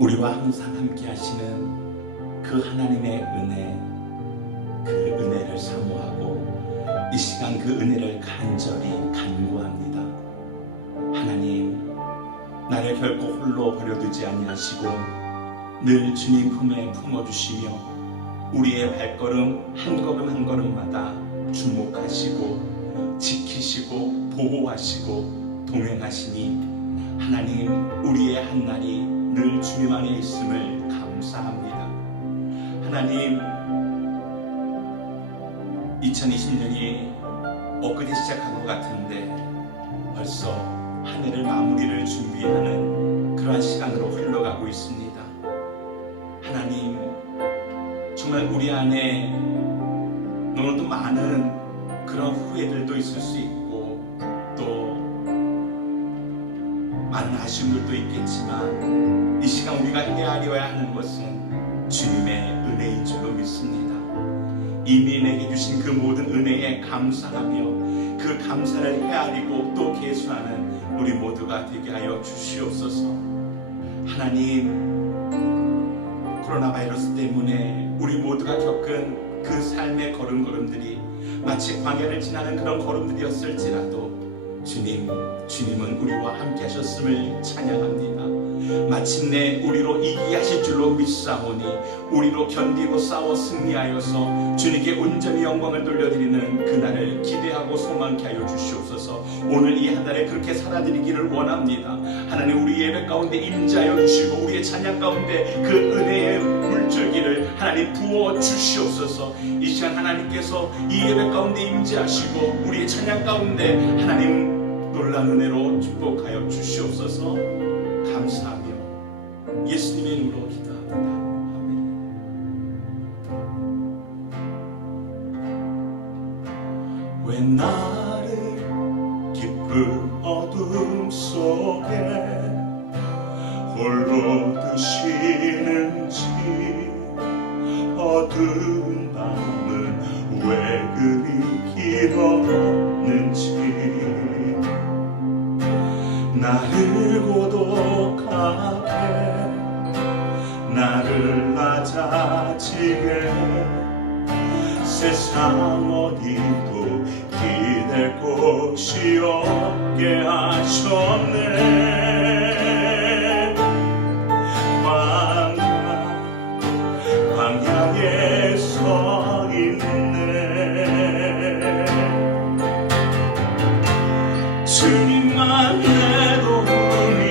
우리와 항상 함께 하시는 그 하나님의 은혜, 그 은혜를 사모하고 이 시간 그 은혜를 간절히 간구합니다. 하나님, 나를 결코 홀로 버려두지 아니하시고 늘 주님 품에 품어주시며 우리의 발걸음 한 걸음 한 걸음마다 주목하시고 지키시고 보호하시고 동행하시니 하나님, 우리의 한날이 늘 주님 안에 있음을 감사합니다. 하나님, 2020년이 엊그제 시작한 것 같은데 벌써 한 해를 마무리를 준비하는 그러한 시간으로 흘러가고 있습니다. 하나님, 정말 우리 안에 너무도 많은 그런 후회들도 있을 수 있고 또 많은 아쉬움들도 있겠지만 이 시간 우리가 헤아려야 하는 것은 주님의 은혜인 줄로 믿습니다. 이미 내게 주신 그 모든 은혜에 감사하며 그 감사를 헤아리고 또 계수하는 우리 모두가 되게 하여 주시옵소서. 하나님, 코로나 바이러스 때문에 우리 모두가 겪은 그 삶의 걸음걸음들이 마치 광야를 지나는 그런 걸음들이었을지라도 주님은 우리와 함께 하셨음을 찬양합니다. 마침내 우리로 이기게 하실 줄로 믿사오니 우리로 견디고 싸워 승리하여서 주님께 온전히 영광을 돌려드리는 그날을 기대하고 소망케 하여 주시옵소서. 오늘 이 한 달에 그렇게 살아드리기를 원합니다. 하나님, 우리 예배 가운데 임재하여 주시고 우리의 찬양 가운데 그 은혜의 물줄기를 하나님 부어 주시옵소서. 이 시간 하나님께서 이 예배 가운데 임재하시고 우리의 찬양 가운데 하나님 놀라운 은혜로 축복하여 주시옵소서. 감사하며 예수님의 이름으로 기도합니다. 아멘. 왜 나를 깊은 어둠 속에 홀로 두시는지, 어두운 밤은 왜 그리 길었는지, 나를 고독하게 나를 낮아지게 세상 어디도 기댈 곳이 없게 하셨네. 광야에 서 있네. 주님만 내 도움이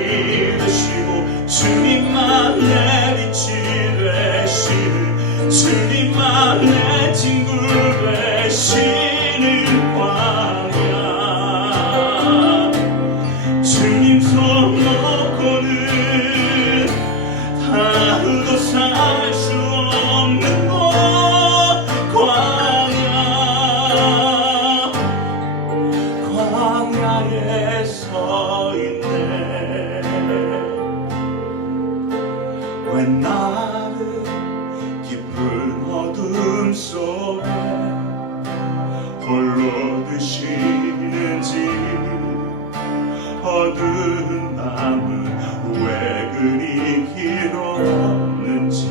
되시고 주님만 내 빛이 되시는, 주님만 내 친구 되시는 광야. 주님 손 놓고는 하루도 살 수 없는 곳 광야에 서 있네. 왜 나를 깊은 어둠 속에 홀로 두시는지, 어두운 밤은 왜 그리 길었는지,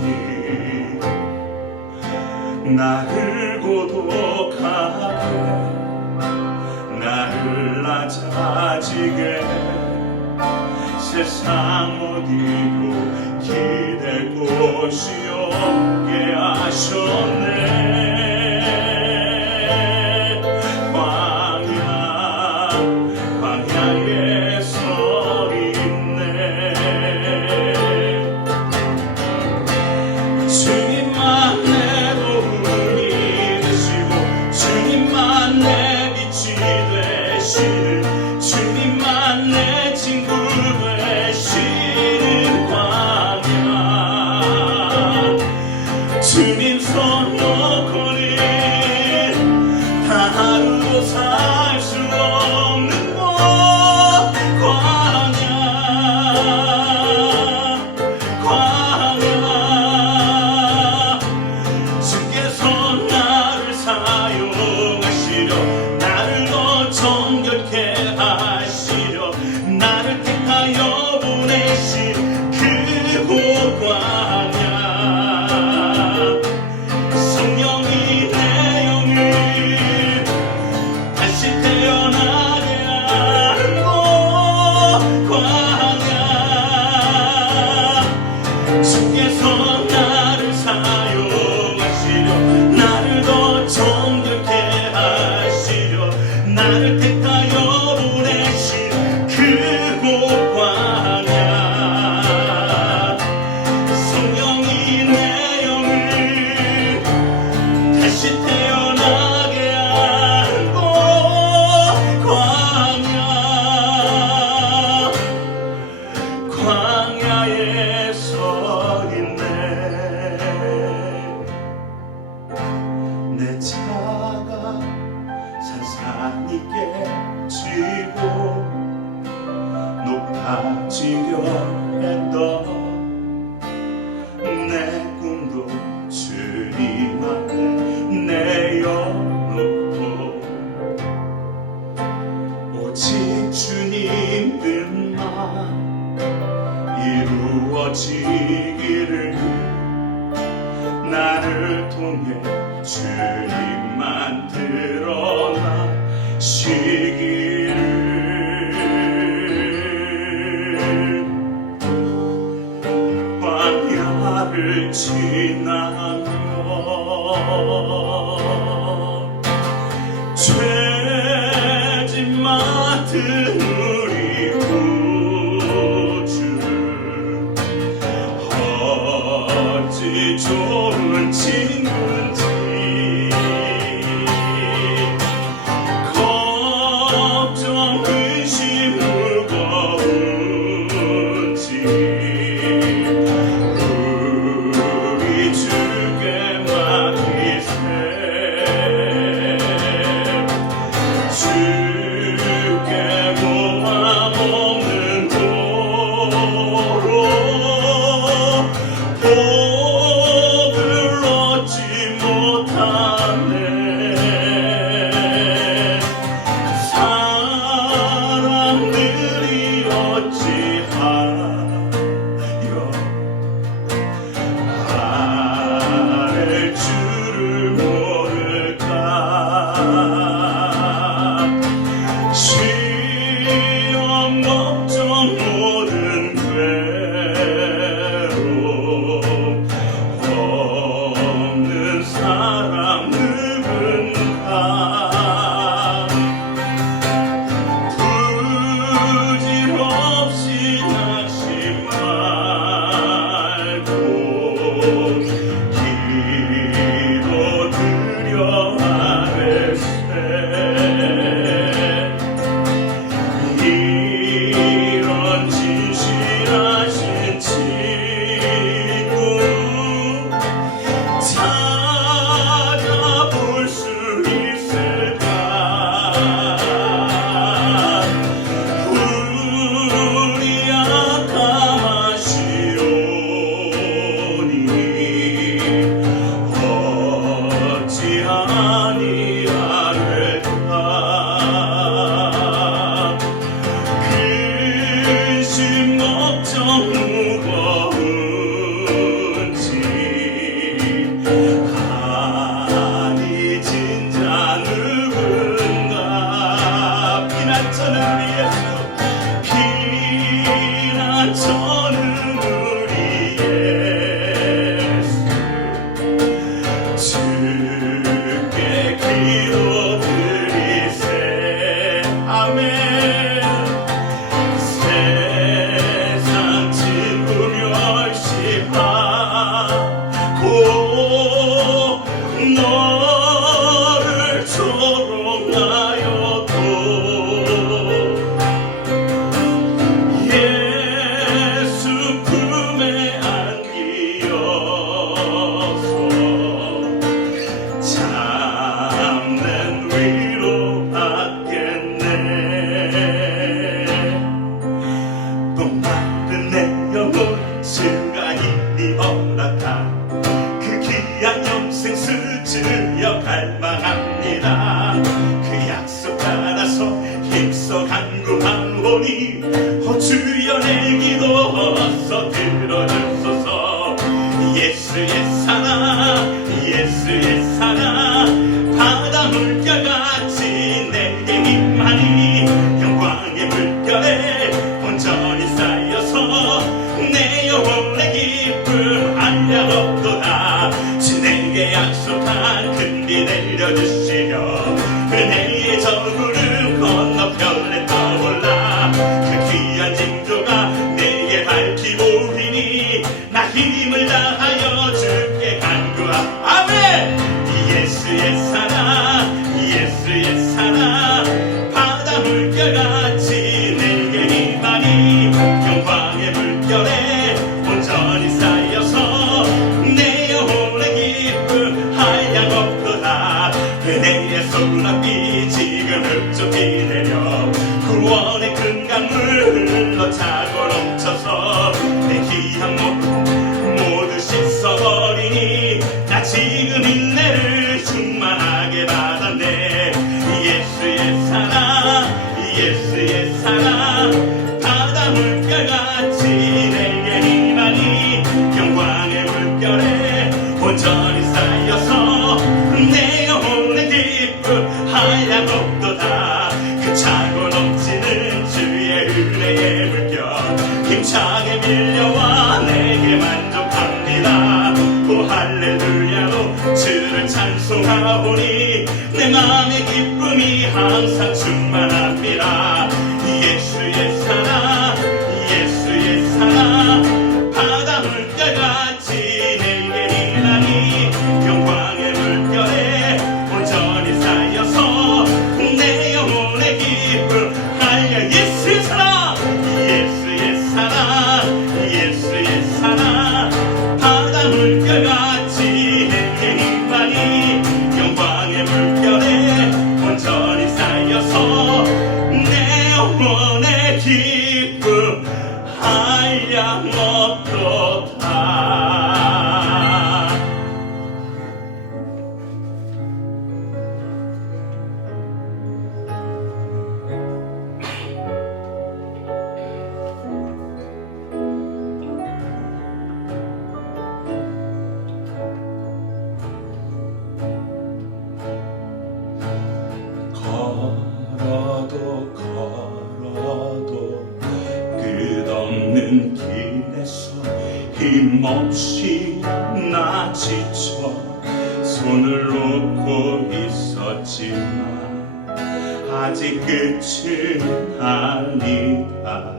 나를 고독하게 나를 낮아지게 세상 어디도 기댈 곳이 없게 하셨네. 광야에 서 있네. 주님만 내 도움이 되시고 주님만 내 빛이 되시는, 주님만 내 친구 되시는 광야. 주님 손 지려 했던 내 꿈도 주님 앞에 내어놓고 오직 주님 뜻만 이루어지기를 나를 통해 주님만 드러나시기를 광야를 지나며 죄짐 맡은 우리 구주 어찌 좋은 친구인지 걱정 의심 무거운지 우리 주께 맡기세 주께 모아먹는 도로 복을 얻지 못하네 사람들이 어찌하여 아랠 줄을 모를까 시험 걱정 모든 괴로움 없는 사람 누군가 부질없이 낙심 말고 기도드려 아뢰세 이런 진실하신 친구 찾아볼 수 있을까 우리 아까마시오니 어찌 아니하랬까 근심 걱정 무거운지 아니 진짜 누군가 피난처는 우리 예수 피난처는 우리 예수 주께 기도드리세 아멘 세상 친구 멸시하고 너를 조롱하여도 예수 품에 안기어서 참된 위로 받겠네 목마른 내 영혼 순간이 허락한 그 귀한 영생 수주여 갈망합니다 그 약속 따라서 힘써 간구하오니 주여 내 기도 어서 들어주소서 예수의 사랑 예수의 사랑 바다 물결같이 내게 임하니 영광의 물결에 온전히 쌓여서 내 영혼의 기쁨 한량없도다 주 내게 약속한 근디 내려주시려 은혜의 저구름 건너편에 떠올라 그 귀한 징조가 내게 밝히고 바다 물결같이 내게 희망이 영광의 물결에 온전히 쌓여서 내 영혼의 기쁨 한량없도다. 그 차고 넘치는 주의 은혜의 물결 힘차게 밀려와 내게 만족합니다. 오 할렐루야로 주를 찬송하오니 내 맘의 기쁨이 항상 충만합니다. 예수의 사랑 예수의 사랑 바다 물결같이 내게 희망이 영광의 물결에 온전히 쌓여서 내 영혼의 기쁨 할렐 예수의 사랑 예수의 사랑 예수의 사랑 바다 물결같이 내게 희망이 영광의 물결에 온전히 쌓여서 내 영혼의 기쁨 한량없도다. 걸어도 걸어도 끝없는 길에서 힘없이 나 지쳐 손을 놓고 있었지만 아직 끝은 아니다.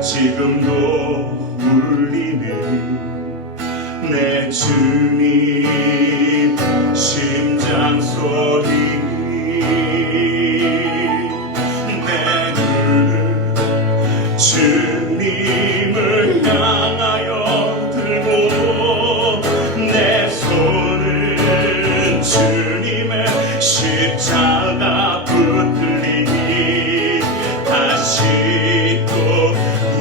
지금도 울리는 내 주님 심장 소리 주님을 향하여 들고 내 손은 주님의 십자가 붙들리니 다시 또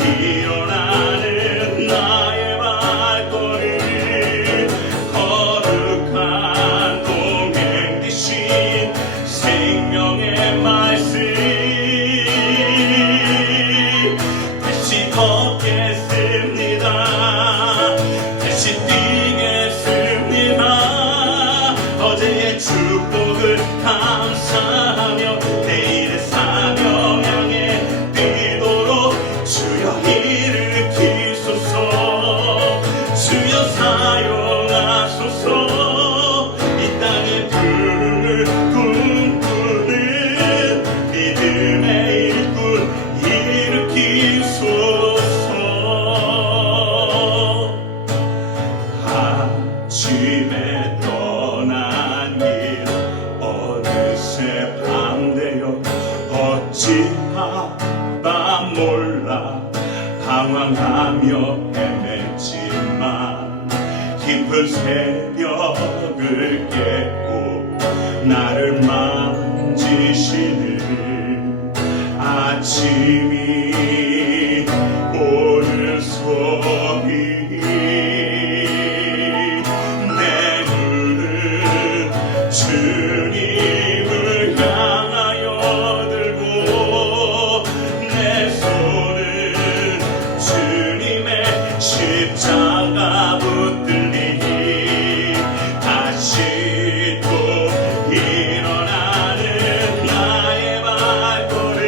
일어나는 나의 발걸음 거룩한 동행 되신 생명의 말씀 걷겠습니다. 다시 뛰겠습니다. 어제의 축복을 감사하며 내일의 사명 향해 뛰도록 주여 일으키소서. 주여 사용하소서. 이 땅의 부흥을 꿈꾸는 믿음의 일꾼 일으키소서. 아침에 떠난 길 어느새 밤되어 어찌하다 몰라 당황하며 헤맸지만 깊은 새벽을 깨고 나를 만지시는 아침이 오는 소리 주님을 향하여 들고 내 손은 주님의 십자가 붙들리니 다시 또 일어나는 나의 발걸음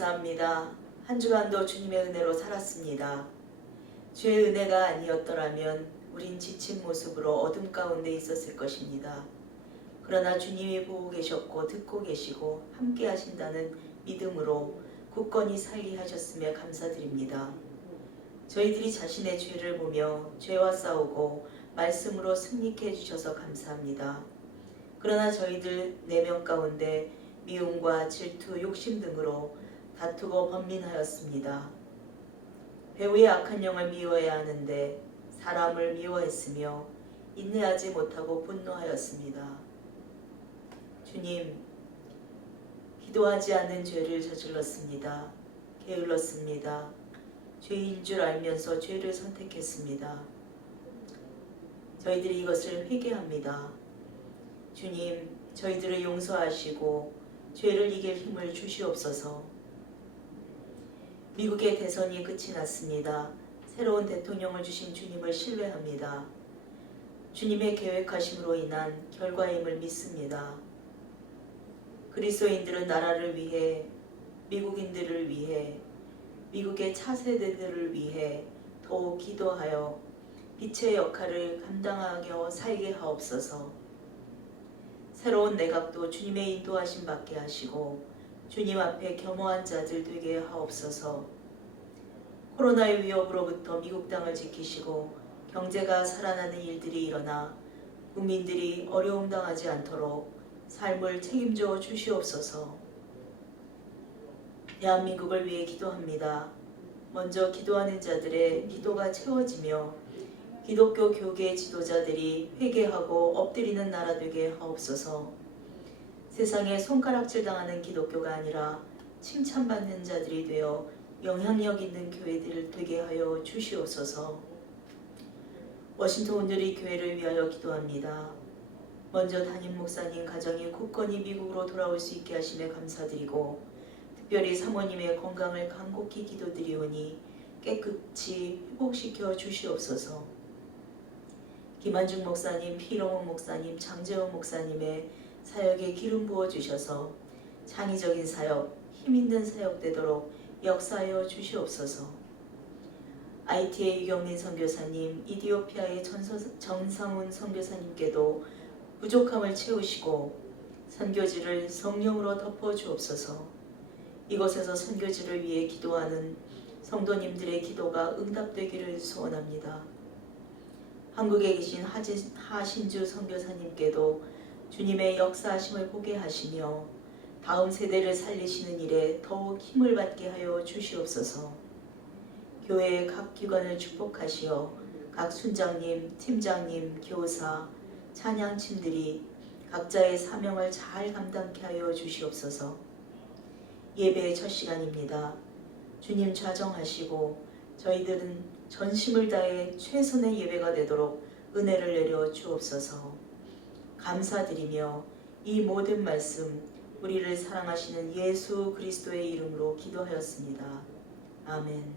감사합니다. 한 주간도 주님의 은혜로 살았습니다. 주의 은혜가 아니었더라면 우린 지친 모습으로 어둠 가운데 있었을 것입니다. 그러나 주님이 보고 계셨고 듣고 계시고 함께 하신다는 믿음으로 굳건히 살게 하셨으며 감사드립니다. 저희들이 자신의 죄를 보며 죄와 싸우고 말씀으로 승리케 해주셔서 감사합니다. 그러나 저희들 4명 가운데 미움과 질투, 욕심 등으로 다투고 번민하였습니다. 배우의 악한 영을 미워해야 하는데 사람을 미워했으며 인내하지 못하고 분노하였습니다. 주님, 기도하지 않는 죄를 저질렀습니다. 게을렀습니다. 죄인 줄 알면서 죄를 선택했습니다. 저희들이 이것을 회개합니다. 주님, 저희들을 용서하시고 죄를 이길 힘을 주시옵소서. 미국의 대선이 끝이 났습니다. 새로운 대통령을 주신 주님을 신뢰합니다. 주님의 계획하심으로 인한 결과임을 믿습니다. 그리스도인들은 나라를 위해, 미국인들을 위해, 미국의 차세대들을 위해 더욱 기도하여 빛의 역할을 감당하게 살게 하옵소서. 새로운 내각도 주님의 인도하심 받게 하시고 주님 앞에 겸허한 자들 되게 하옵소서. 코로나의 위협으로부터 미국 땅을 지키시고 경제가 살아나는 일들이 일어나 국민들이 어려움 당하지 않도록 삶을 책임져 주시옵소서. 대한민국을 위해 기도합니다. 먼저 기도하는 자들의 기도가 채워지며 기독교 교계 지도자들이 회개하고 엎드리는 나라 되게 하옵소서. 세상에 손가락질 당하는 기독교가 아니라 칭찬받는 자들이 되어 영향력 있는 교회들을 되게 하여 주시옵소서. 워싱턴 온누리 교회를 위하여 기도합니다. 먼저 담임 목사님 가정이 굳건히 미국으로 돌아올 수 있게 하심에 감사드리고 특별히 사모님의 건강을 간곡히 기도드리오니 깨끗이 회복시켜 주시옵소서. 김한중 목사님, 피롱원 목사님, 장재원 목사님의 사역에 기름 부어 주셔서 창의적인 사역, 힘있는 사역 되도록 역사하여 주시옵소서. IT의 유경민 선교사님, 이디오피아의 정상훈 선교사님께도 부족함을 채우시고 선교지를 성령으로 덮어 주옵소서. 이곳에서 선교지를 위해 기도하는 성도님들의 기도가 응답되기를 소원합니다. 한국에 계신 하신주 선교사님께도 주님의 역사하심을 보게 하시며 다음 세대를 살리시는 일에 더욱 힘을 받게 하여 주시옵소서. 교회의 각 기관을 축복하시어 각 순장님, 팀장님, 교사, 찬양팀들이 각자의 사명을 잘 감당케 하여 주시옵소서. 예배의 첫 시간입니다. 주님 좌정하시고 저희들은 전심을 다해 최선의 예배가 되도록 은혜를 내려 주옵소서. 감사드리며 이 모든 말씀 우리를 사랑하시는 예수 그리스도의 이름으로 기도하였습니다. 아멘.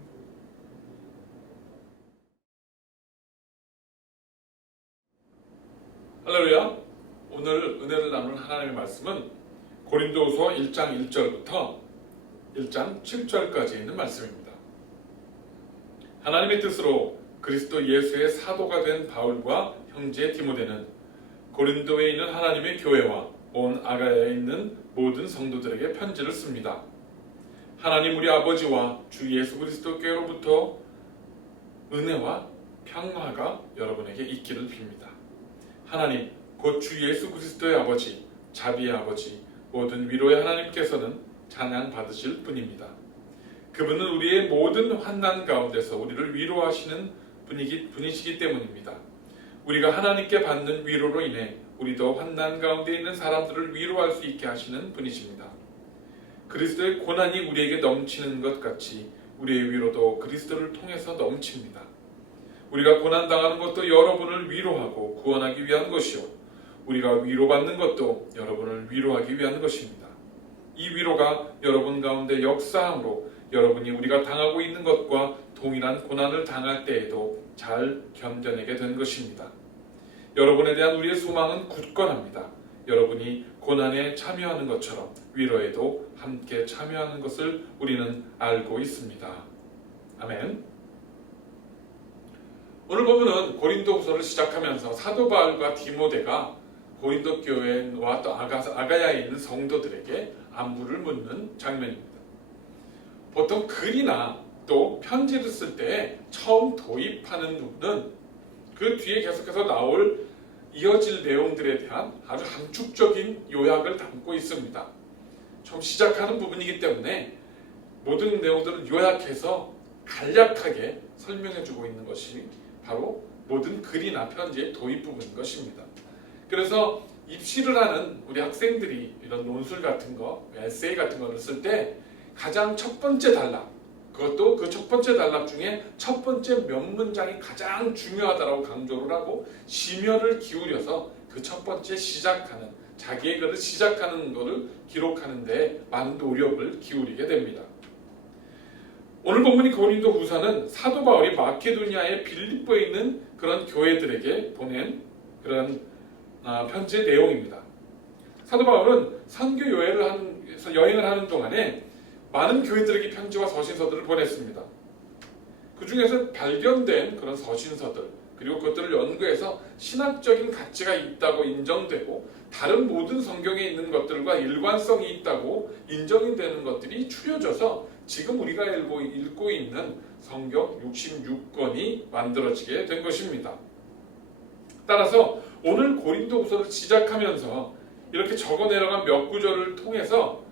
할렐루야. 오늘 은혜를 나눌 하나님의 말씀은 고린도후서 1장 1절부터 1장 7절까지 있는 말씀입니다. 하나님의 뜻으로 그리스도 예수의 사도가 된 바울과 형제 디모데는 고린도에 있는 하나님의 교회와 온 아가야에 있는 모든 성도들에게 편지를 씁니다. 하나님 우리 아버지와 주 예수 그리스도께로부터 은혜와 평화가 여러분에게 있기를 빕니다. 하나님 곧 주 예수 그리스도의 아버지, 자비의 아버지, 모든 위로의 하나님께서는 찬양 받으실 분입니다. 그분은 우리의 모든 환난 가운데서 우리를 위로하시는 분이시기 때문입니다. 우리가 하나님께 받는 위로로 인해 우리도 환난 가운데 있는 사람들을 위로할 수 있게 하시는 분이십니다. 그리스도의 고난이 우리에게 넘치는 것 같이 우리의 위로도 그리스도를 통해서 넘칩니다. 우리가 고난당하는 것도 여러분을 위로하고 구원하기 위한 것이요, 우리가 위로받는 것도 여러분을 위로하기 위한 것입니다. 이 위로가 여러분 가운데 역사함으로 여러분이 우리가 당하고 있는 것과 동일한 고난을 당할 때에도 잘 견뎌내게 된 것입니다. 여러분에 대한 우리의 소망은 굳건합니다. 여러분이 고난에 참여하는 것처럼 위로에도 함께 참여하는 것을 우리는 알고 있습니다. 아멘. 오늘 본문은 고린도후서를 시작하면서 사도 바울과 디모데가 고린도 교회와 또 아가야에 있는 성도들에게 안부를 묻는 장면입니다. 보통 글이나 또 편지를 쓸 때 처음 도입하는 부분은 그 뒤에 계속해서 나올 이어질 내용들에 대한 아주 함축적인 요약을 담고 있습니다. 처음 시작하는 부분이기 때문에 모든 내용들을 요약해서 간략하게 설명해주고 있는 것이 바로 모든 글이나 편지의 도입 부분인 것입니다. 그래서 입시를 하는 우리 학생들이 이런 논술 같은 거, 에세이 같은 거를 쓸 때 가장 첫 번째 단락, 그것도 그 첫 번째 단락 중에 첫 번째 몇 문장이 가장 중요하다고 강조를 하고 심혈을 기울여서 그 첫 번째 시작하는, 자기의 글을 시작하는 것을 기록하는 데 많은 노력을 기울이게 됩니다. 오늘 본문이 고린도후서는 사도 바울이 마케도니아의 빌립보에 있는 그런 교회들에게 보낸 그런 편지의 내용입니다. 사도 바울은 선교 여행을 하는 동안에 많은 교회들에게 편지와 서신서들을 보냈습니다. 그 중에서 발견된 그런 서신서들, 그리고 그것들을 연구해서 신학적인 가치가 있다고 인정되고 다른 모든 성경에 있는 것들과 일관성이 있다고 인정이 되는 것들이 추려져서 지금 우리가 읽고 있는 성경 66권이 만들어지게 된 것입니다. 따라서 오늘 고린도후서를 시작하면서 이렇게 적어 내려간 몇 구절을 통해서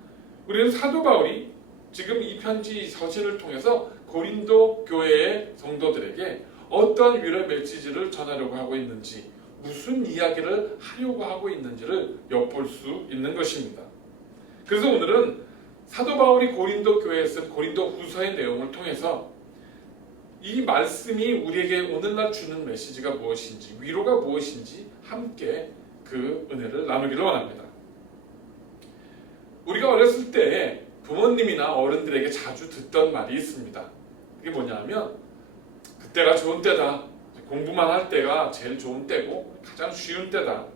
우리는 사도 바울이 지금 이 편지 서신을 통해서 고린도 교회의 성도들에게 어떤 위로의 메시지를 전하려고 하고 있는지, 무슨 이야기를 하려고 하고 있는지를 엿볼 수 있는 것입니다. 그래서 오늘은 사도 바울이 고린도 교회에 쓴 고린도 후서의 내용을 통해서 이 말씀이 우리에게 오늘날 주는 메시지가 무엇인지, 위로가 무엇인지 함께 그 은혜를 나누기를 원합니다. 우리가 어렸을 때 부모님이나 어른들에게 자주 듣던 말이 있습니다. 그게 뭐냐면 그때가 좋은 때다. 공부만 할 때가 제일 좋은 때고 가장 쉬운 때다.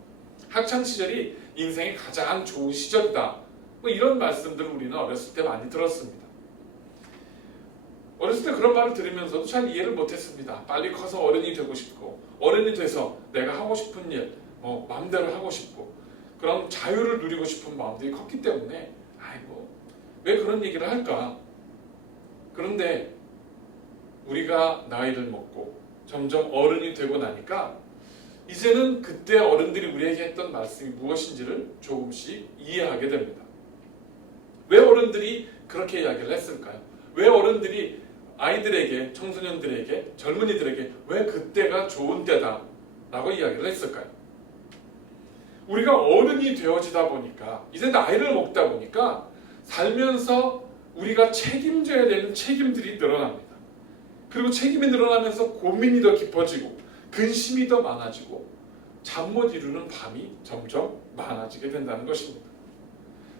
학창시절이 인생의 가장 좋은 시절이다. 뭐 이런 말씀들을 우리는 어렸을 때 많이 들었습니다. 어렸을 때 그런 말을 들으면서도 잘 이해를 못했습니다. 빨리 커서 어른이 되고 싶고, 어른이 돼서 내가 하고 싶은 일 마음대로 하고 싶고, 그런 자유를 누리고 싶은 마음들이 컸기 때문에 아이고 왜 그런 얘기를 할까? 그런데 우리가 나이를 먹고 점점 어른이 되고 나니까 이제는 그때 어른들이 우리에게 했던 말씀이 무엇인지를 조금씩 이해하게 됩니다. 왜 어른들이 그렇게 이야기를 했을까요? 왜 어른들이 아이들에게, 청소년들에게, 젊은이들에게 왜 그때가 좋은 때다 라고 이야기를 했을까요? 우리가 어른이 되어지다 보니까, 이제 나이를 먹다 보니까 살면서 우리가 책임져야 되는 책임들이 늘어납니다. 그리고 책임이 늘어나면서 고민이 더 깊어지고 근심이 더 많아지고 잠 못 이루는 밤이 점점 많아지게 된다는 것입니다.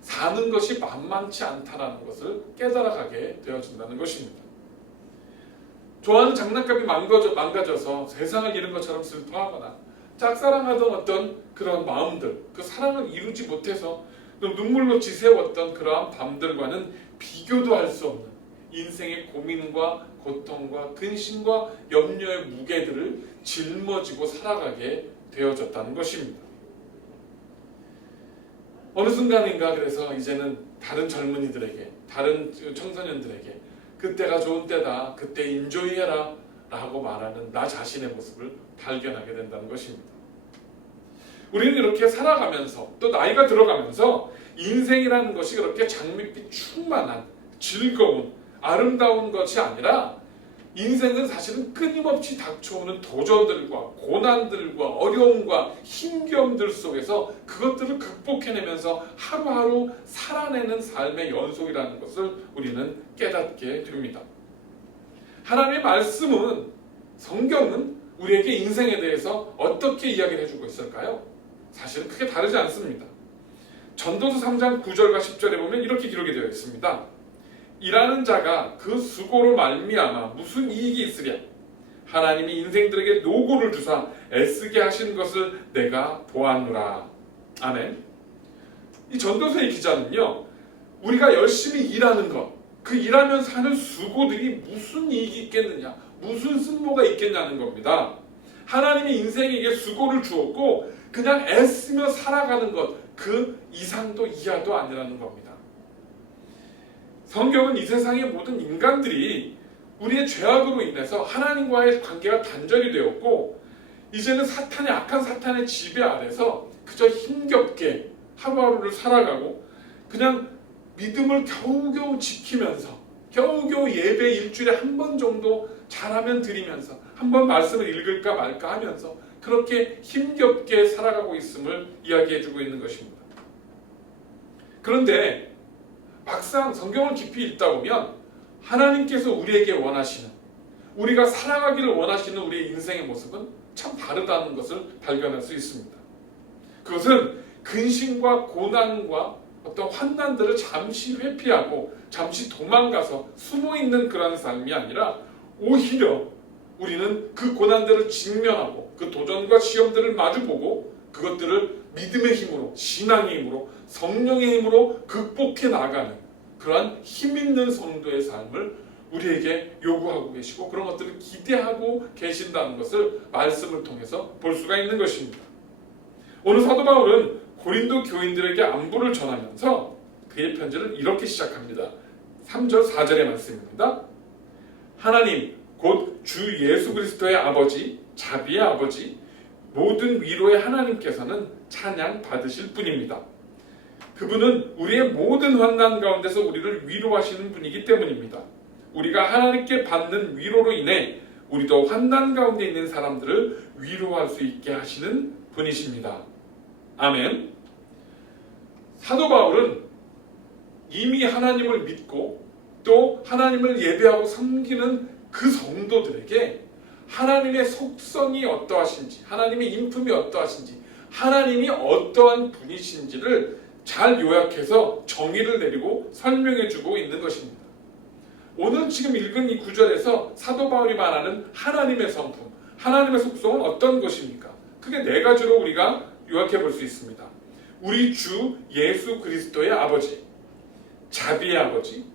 사는 것이 만만치 않다는 것을 깨달아가게 되어진다는 것입니다. 좋아하는 장난감이 망가져서 세상을 잃은 것처럼 슬퍼하거나 짝사랑하던 어떤 그런 마음들, 그 사랑을 이루지 못해서 눈물로 지새웠던 그러한 밤들과는 비교도 할 수 없는 인생의 고민과 고통과 근심과 염려의 무게들을 짊어지고 살아가게 되어졌다는 것입니다. 어느 순간인가 그래서 이제는 다른 젊은이들에게, 다른 청소년들에게 그때가 좋은 때다, 그때 인조이해라 라고 말하는 나 자신의 모습을 발견하게 된다는 것입니다. 우리는 이렇게 살아가면서 또 나이가 들어가면서 인생이라는 것이 그렇게 장밋빛 충만한 즐거운 아름다운 것이 아니라 인생은 사실은 끊임없이 닥쳐오는 도전들과 고난들과 어려움과 힘겨움들 속에서 그것들을 극복해내면서 하루하루 살아내는 삶의 연속이라는 것을 우리는 깨닫게 됩니다. 하나님의 말씀은, 성경은 우리에게 인생에 대해서 어떻게 이야기를 해주고 있을까요? 사실은 크게 다르지 않습니다. 전도서 3장 9절과 10절에 보면 이렇게 기록이 되어 있습니다. 일하는 자가 그 수고로 말미암아 무슨 이익이 있으랴? 하나님이 인생들에게 노고를 주사 애쓰게 하신 것을 내가 보았노라. 아멘. 이 전도서의 기자는요, 우리가 열심히 일하는 것, 그 일하면서 하는 수고들이 무슨 이익이 있겠느냐, 무슨 쓸모가 있겠냐는 겁니다. 하나님이 인생에게 수고를 주었고 그냥 애쓰며 살아가는 것, 그 이상도 이하도 아니라는 겁니다. 성경은 이 세상의 모든 인간들이 우리의 죄악으로 인해서 하나님과의 관계가 단절이 되었고 이제는 악한 사탄의 지배 아래서 그저 힘겹게 하루하루를 살아가고 그냥 믿음을 겨우겨우 지키면서 겨우겨우 예배 일주일에 한 번 정도 잘하면 드리면서 한 번 말씀을 읽을까 말까 하면서 그렇게 힘겹게 살아가고 있음을 이야기해주고 있는 것입니다. 그런데 막상 성경을 깊이 읽다 보면 하나님께서 우리에게 원하시는, 우리가 살아가기를 원하시는 우리의 인생의 모습은 참 다르다는 것을 발견할 수 있습니다. 그것은 근심과 고난과 어떤 환난들을 잠시 회피하고 잠시 도망가서 숨어있는 그런 삶이 아니라 오히려 우리는 그 고난들을 직면하고 그 도전과 시험들을 마주보고 그것들을 믿음의 힘으로, 신앙의 힘으로, 성령의 힘으로 극복해 나가는 그러한 힘있는 성도의 삶을 우리에게 요구하고 계시고 그런 것들을 기대하고 계신다는 것을 말씀을 통해서 볼 수가 있는 것입니다. 오늘 사도 바울은 고린도 교인들에게 안부를 전하면서 그의 편지를 이렇게 시작합니다. 3절 4절의 말씀입니다. 하나님 곧 주 예수 그리스도의 아버지, 자비의 아버지, 모든 위로의 하나님께서는 찬양 받으실 분입니다. 그분은 우리의 모든 환난 가운데서 우리를 위로하시는 분이기 때문입니다. 우리가 하나님께 받는 위로로 인해 우리도 환난 가운데 있는 사람들을 위로할 수 있게 하시는 분이십니다. 아멘. 사도 바울은 이미 하나님을 믿고 또 하나님을 예배하고 섬기는 그 성도들에게 하나님의 속성이 어떠하신지, 하나님의 인품이 어떠하신지, 하나님이 어떠한 분이신지를 잘 요약해서 정의를 내리고 설명해주고 있는 것입니다. 오늘 지금 읽은 이 구절에서 사도 바울이 말하는 하나님의 성품, 하나님의 속성은 어떤 것입니까? 크게 네 가지로 우리가 요약해 볼 수 있습니다. 우리 주 예수 그리스도의 아버지, 자비의 아버지,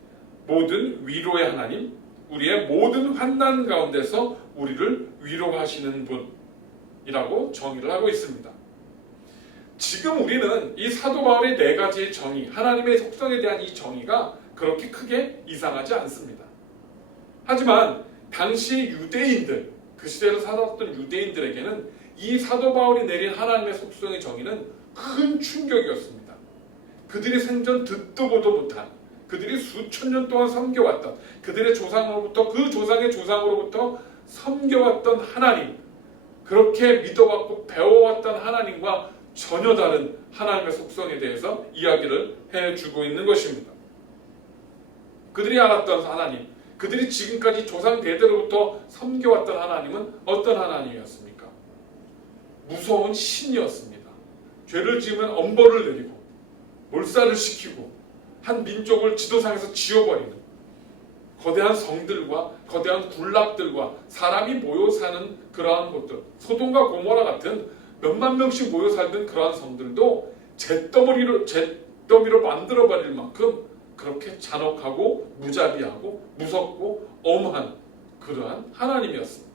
모든 위로의 하나님, 우리의 모든 환난 가운데서 우리를 위로하시는 분이라고 정의를 하고 있습니다. 지금 우리는 이 사도 바울의 네 가지의 정의, 하나님의 속성에 대한 이 정의가 그렇게 크게 이상하지 않습니다. 하지만 당시 유대인들, 그 시대를 살았던 유대인들에게는 이 사도 바울이 내린 하나님의 속성의 정의는 큰 충격이었습니다. 그들이 생전 듣도 보도 못한, 그들이 수천 년 동안 섬겨왔던, 그들의 조상으로부터 그 조상의 조상으로부터 섬겨왔던 하나님, 그렇게 믿어왔고 배워왔던 하나님과 전혀 다른 하나님의 속성에 대해서 이야기를 해주고 있는 것입니다. 그들이 알았던 하나님, 그들이 지금까지 조상 대대로부터 섬겨왔던 하나님은 어떤 하나님이었습니까? 무서운 신이었습니다. 죄를 지으면 엄벌을 내리고 몰살을 시키고 한 민족을 지도상에서 지워버리는 거대한 성들과 거대한 군락들과 사람이 모여 사는 그러한 곳들, 소돔과 고모라 같은 몇만 명씩 모여 살던 그러한 성들도 잿더미로 만들어버릴 만큼 그렇게 잔혹하고 무자비하고 무섭고 엄한 그러한 하나님이었습니다.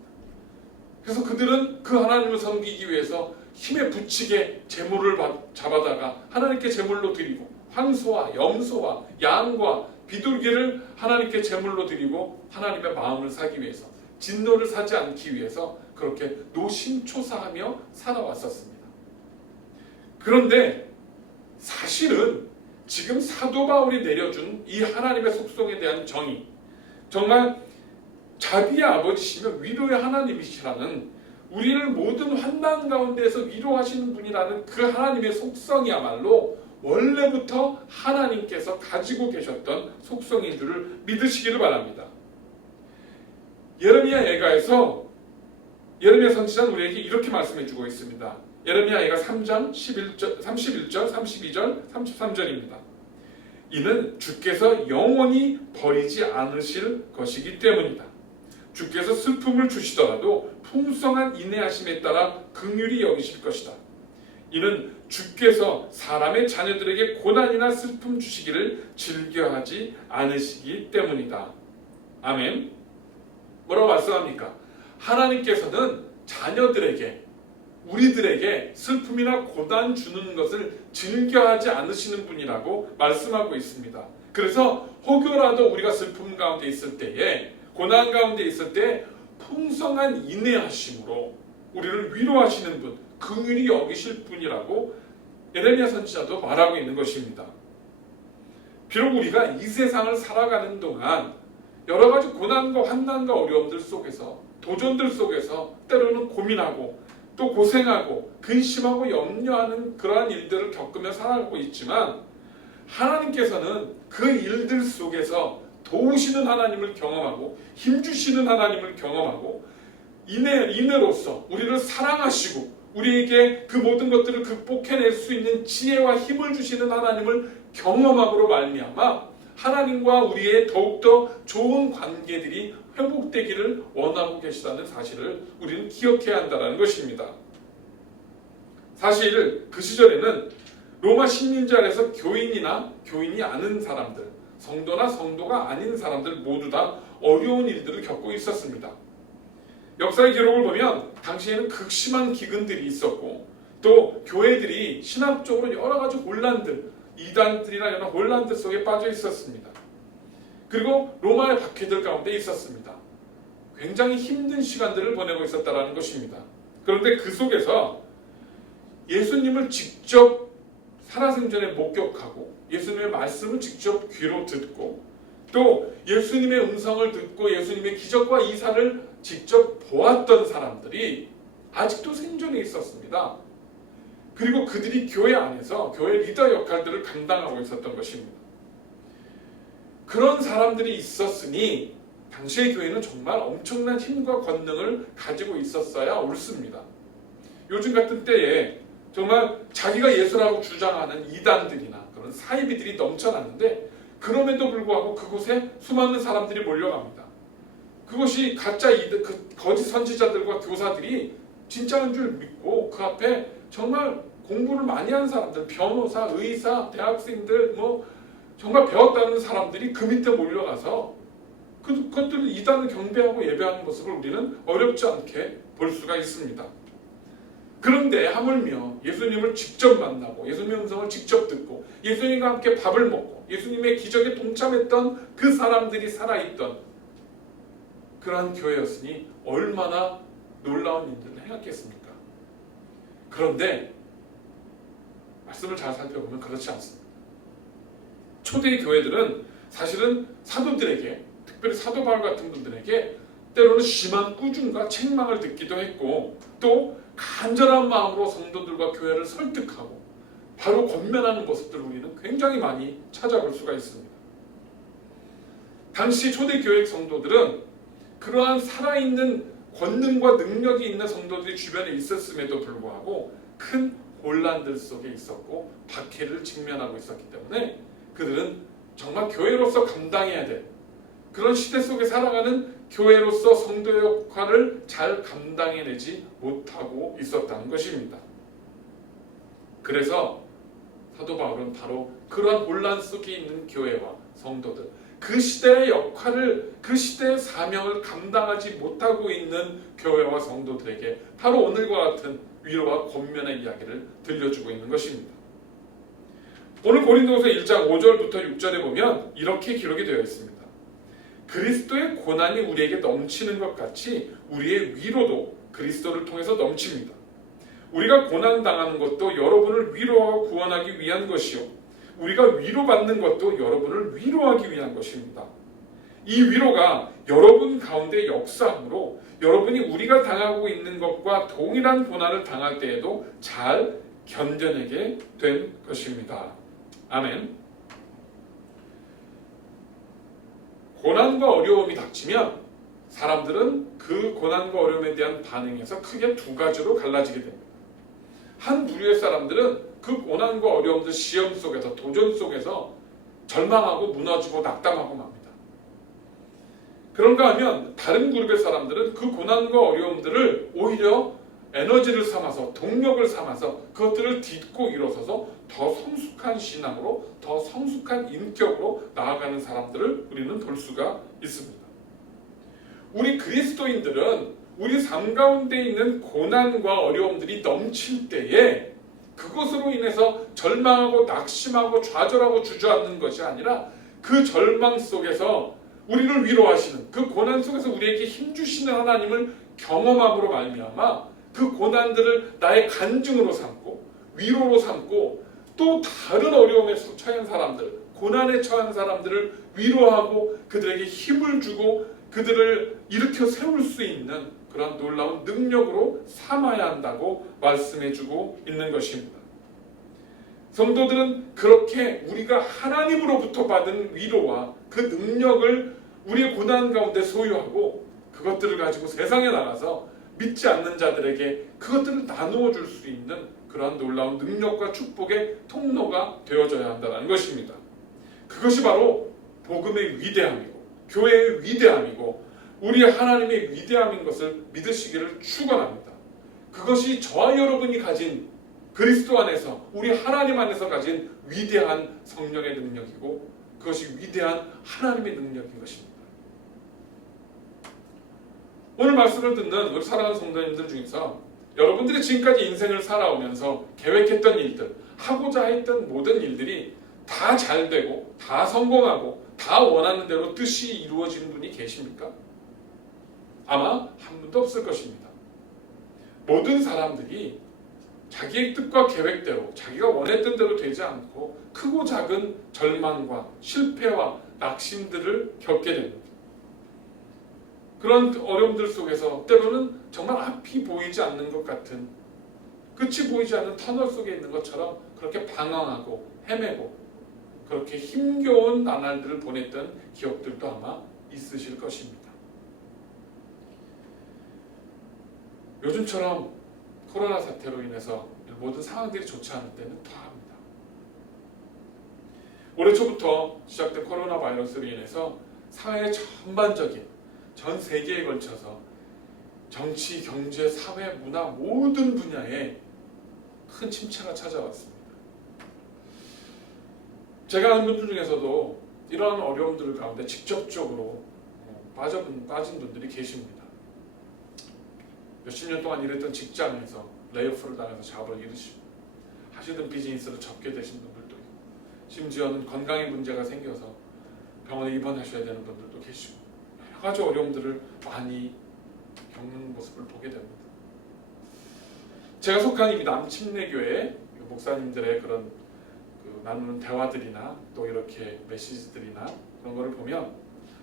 그래서 그들은 그 하나님을 섬기기 위해서 힘에 부치게 제물을 잡아다가 하나님께 제물로 드리고 황소와 염소와 양과 비둘기를 하나님께 제물로 드리고 하나님의 마음을 사기 위해서, 진노를 사지 않기 위해서 그렇게 노심초사하며 살아왔었습니다. 그런데 사실은 지금 사도 바울이 내려준 이 하나님의 속성에 대한 정의, 정말 자비의 아버지시며 위로의 하나님이시라는, 우리를 모든 환난 가운데에서 위로하시는 분이라는 그 하나님의 속성이야말로 원래부터 하나님께서 가지고 계셨던 속성인 줄을 믿으시기를 바랍니다. 예레미야 예가에서 예레미야 선지자는 우리에게 이렇게 말씀해주고 있습니다. 예레미야 예가 3장 31절, 32절, 33절입니다. 이는 주께서 영원히 버리지 않으실 것이기 때문이다. 주께서 슬픔을 주시더라도 풍성한 인내하심에 따라 긍휼히 여기실 것이다. 이는 주께서 사람의 자녀들에게 고난이나 슬픔 주시기를 즐겨하지 않으시기 때문이다. 아멘. 뭐라고 말씀합니까? 하나님께서는 자녀들에게, 우리들에게 슬픔이나 고난 주는 것을 즐겨하지 않으시는 분이라고 말씀하고 있습니다. 그래서 혹여라도 우리가 슬픔 가운데 있을 때에, 고난 가운데 있을 때 풍성한 인내하심으로 우리를 위로하시는 분, 긍휼히 여기실 분이라고 예레미야 선지자도 말하고 있는 것입니다. 비록 우리가 이 세상을 살아가는 동안 여러 가지 고난과 환난과 어려움들 속에서, 도전들 속에서 때로는 고민하고 또 고생하고 근심하고 염려하는 그러한 일들을 겪으며 살아가고 있지만, 하나님께서는 그 일들 속에서 도우시는 하나님을 경험하고 힘주시는 하나님을 경험하고 인내로서 우리를 사랑하시고 우리에게 그 모든 것들을 극복해낼 수 있는 지혜와 힘을 주시는 하나님을 경험함으로 말미암아 하나님과 우리의 더욱더 좋은 관계들이 회복되기를 원하고 계시다는 사실을 우리는 기억해야 한다는 것입니다. 사실 그 시절에는 로마 식민지 아래서 교인이나 교인이 아닌 사람들, 성도나 성도가 아닌 사람들 모두 다 어려운 일들을 겪고 있었습니다. 역사의 기록을 보면 당시에는 극심한 기근들이 있었고, 또 교회들이 신학적으로 여러 가지 혼란들, 이단들이나 이런 혼란들 속에 빠져 있었습니다. 그리고 로마의 박해들 가운데 있었습니다. 굉장히 힘든 시간들을 보내고 있었다는 것입니다. 그런데 그 속에서 예수님을 직접 살아생전에 목격하고 예수님의 말씀을 직접 귀로 듣고 또 예수님의 음성을 듣고 예수님의 기적과 이사를 직접 보았던 사람들이 아직도 생존해 있었습니다. 그리고 그들이 교회 안에서 교회 리더 역할들을 감당하고 있었던 것입니다. 그런 사람들이 있었으니 당시의 교회는 정말 엄청난 힘과 권능을 가지고 있었어야 옳습니다. 요즘 같은 때에 정말 자기가 예수라고 주장하는 이단들이나 그런 사이비들이 넘쳐났는데, 그럼에도 불구하고 그곳에 수많은 사람들이 몰려갑니다. 그것이 가짜 거짓 선지자들과 교사들이 진짜인 줄 믿고 그 앞에 정말 공부를 많이 한 사람들, 변호사, 의사, 대학생들, 정말 배웠다는 사람들이 그 밑에 몰려가서 그것들을 이단을 경배하고 예배하는 모습을 우리는 어렵지 않게 볼 수가 있습니다. 그런데 하물며 예수님을 직접 만나고 예수님의 음성을 직접 듣고 예수님과 함께 밥을 먹고 예수님의 기적에 동참했던 그 사람들이 살아있던 그러한 교회였으니 얼마나 놀라운 일들을 행했겠습니까? 그런데 말씀을 잘 살펴보면 그렇지 않습니다. 초대의 교회들은 사실은 사도들에게, 특별히 사도 바울 같은 분들에게 때로는 심한 꾸중과 책망을 듣기도 했고, 또 간절한 마음으로 성도들과 교회를 설득하고 바로 권면하는 모습들을 우리는 굉장히 많이 찾아볼 수가 있습니다. 당시 초대교회 성도들은 그러한 살아있는 권능과 능력이 있는 성도들이 주변에 있었음에도 불구하고 큰 혼란들 속에 있었고 박해를 직면하고 있었기 때문에 그들은 정말 교회로서 감당해야 될 그런 시대 속에 살아가는 교회로서 성도의 역할을 잘 감당해내지 못하고 있었다는 것입니다. 그래서 사도 바울은 바로 그러한 혼란 속에 있는 교회와 성도들, 그 시대의 역할을, 그 시대의 사명을 감당하지 못하고 있는 교회와 성도들에게 바로 오늘과 같은 위로와 권면의 이야기를 들려주고 있는 것입니다. 오늘 고린도후서 1장 5절부터 6절에 보면 이렇게 기록이 되어 있습니다. 그리스도의 고난이 우리에게 넘치는 것 같이 우리의 위로도 그리스도를 통해서 넘칩니다. 우리가 고난당하는 것도 여러분을 위로하고 구원하기 위한 것이요, 우리가 위로받는 것도 여러분을 위로하기 위한 것입니다. 이 위로가 여러분 가운데 역사함으로 여러분이 우리가 당하고 있는 것과 동일한 고난을 당할 때에도 잘 견뎌내게 된 것입니다. 아멘. 고난과 어려움이 닥치면 사람들은 그 고난과 어려움에 대한 반응에서 크게 두 가지로 갈라지게 됩니다. 한 부류의 사람들은 그 고난과 어려움들, 시험 속에서, 도전 속에서 절망하고 무너지고 낙담하고 맙니다. 그런가 하면 다른 그룹의 사람들은 그 고난과 어려움들을 오히려 에너지를 삼아서 동력을 삼아서 그것들을 딛고 일어서서 더 성숙한 신앙으로 더 성숙한 인격으로 나아가는 사람들을 우리는 볼 수가 있습니다. 우리 그리스도인들은 우리 삶 가운데 있는 고난과 어려움들이 넘칠 때에 그것으로 인해서 절망하고 낙심하고 좌절하고 주저앉는 것이 아니라 그 절망 속에서 우리를 위로하시는, 그 고난 속에서 우리에게 힘주시는 하나님을 경험함으로 말미암아 그 고난들을 나의 간증으로 삼고 위로로 삼고 또 다른 어려움에 처한 사람들, 고난에 처한 사람들을 위로하고 그들에게 힘을 주고 그들을 일으켜 세울 수 있는 그런 놀라운 능력으로 삼아야 한다고 말씀해주고 있는 것입니다. 성도들은 그렇게 우리가 하나님으로부터 받은 위로와 그 능력을 우리의 고난 가운데 소유하고 그것들을 가지고 세상에 나가서 믿지 않는 자들에게 그것들을 나누어 줄 수 있는 그러한 놀라운 능력과 축복의 통로가 되어져야 한다는 것입니다. 그것이 바로 복음의 위대함이고 교회의 위대함이고 우리 하나님의 위대함인 것을 믿으시기를 축원합니다. 그것이 저와 여러분이 가진 그리스도 안에서 우리 하나님 안에서 가진 위대한 성령의 능력이고 그것이 위대한 하나님의 능력인 것입니다. 오늘 말씀을 듣는 우리 사랑하는 성도님들 중에서 여러분들이 지금까지 인생을 살아오면서 계획했던 일들, 하고자 했던 모든 일들이 다 잘되고 다 성공하고 다 원하는 대로 뜻이 이루어지는 분이 계십니까? 아마 한 분도 없을 것입니다. 모든 사람들이 자기의 뜻과 계획대로 자기가 원했던 대로 되지 않고 크고 작은 절망과 실패와 낙심들을 겪게 됩니다. 그런 어려움들 속에서 때로는 정말 앞이 보이지 않는 것 같은, 끝이 보이지 않는 터널 속에 있는 것처럼 그렇게 방황하고 헤매고 그렇게 힘겨운 나날들을 보냈던 기억들도 아마 있으실 것입니다. 요즘처럼 코로나 사태로 인해서 모든 상황들이 좋지 않을 때는 더합니다. 올해 초부터 시작된 코로나 바이러스로 인해서 사회의 전반적인 전 세계에 걸쳐서 정치, 경제, 사회, 문화 모든 분야에 큰 침체가 찾아왔습니다. 제가 아는 분들 중에서도 이러한 어려움들 가운데 직접적으로 빠진 분들이 계십니다. 몇십 년 동안 일했던 직장에서 레이오프를 당해서 작업을 잃으시고 하시던 비즈니스를 접게 되신 분들도 있고 심지어는 건강에 문제가 생겨서 병원에 입원하셔야 되는 분들도 계시고 여러 가지 어려움들을 많이 겪는 모습을 보게 됩니다. 제가 속한 이 남침례교회 목사님들의 그런 나누는 대화들이나 또 이렇게 메시지들이나 그런 거를 보면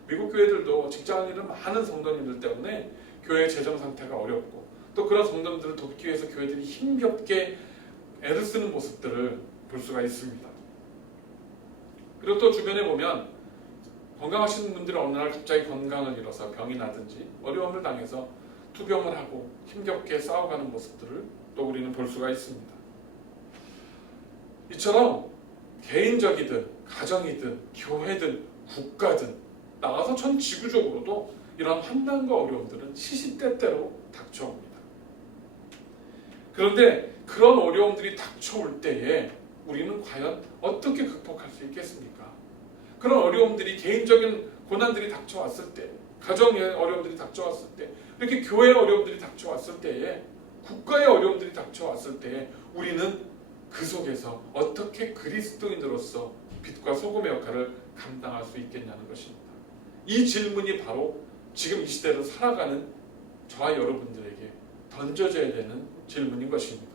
미국 교회들도 직장을 잃은 많은 성도님들 때문에 교회 재정 상태가 어렵고 또 그런 성도님들을 돕기 위해서 교회들이 힘겹게 애를 쓰는 모습들을 볼 수가 있습니다. 그리고 또 주변에 보면 건강하신 분들이 어느 날 갑자기 건강을 잃어서 병이 나든지 어려움을 당해서 투병을 하고 힘겹게 싸워가는 모습들을 또 우리는 볼 수가 있습니다. 이처럼 개인적이든 가정이든 교회든 국가든 나가서 전 지구적으로도 이런 환난과 어려움들은 시시때때로 닥쳐옵니다. 그런데 그런 어려움들이 닥쳐올 때에 우리는 과연 어떻게 극복할 수 있겠습니까? 그런 어려움들이 개인적인 고난들이 닥쳐왔을 때, 가정의 어려움들이 닥쳐왔을 때, 이렇게 교회의 어려움들이 닥쳐왔을 때에, 국가의 어려움들이 닥쳐왔을 때에 우리는 그 속에서 어떻게 그리스도인으로서 빛과 소금의 역할을 감당할 수 있겠냐는 것입니다. 이 질문이 바로 지금 이 시대를 살아가는 저와 여러분들에게 던져져야 되는 질문인 것입니다.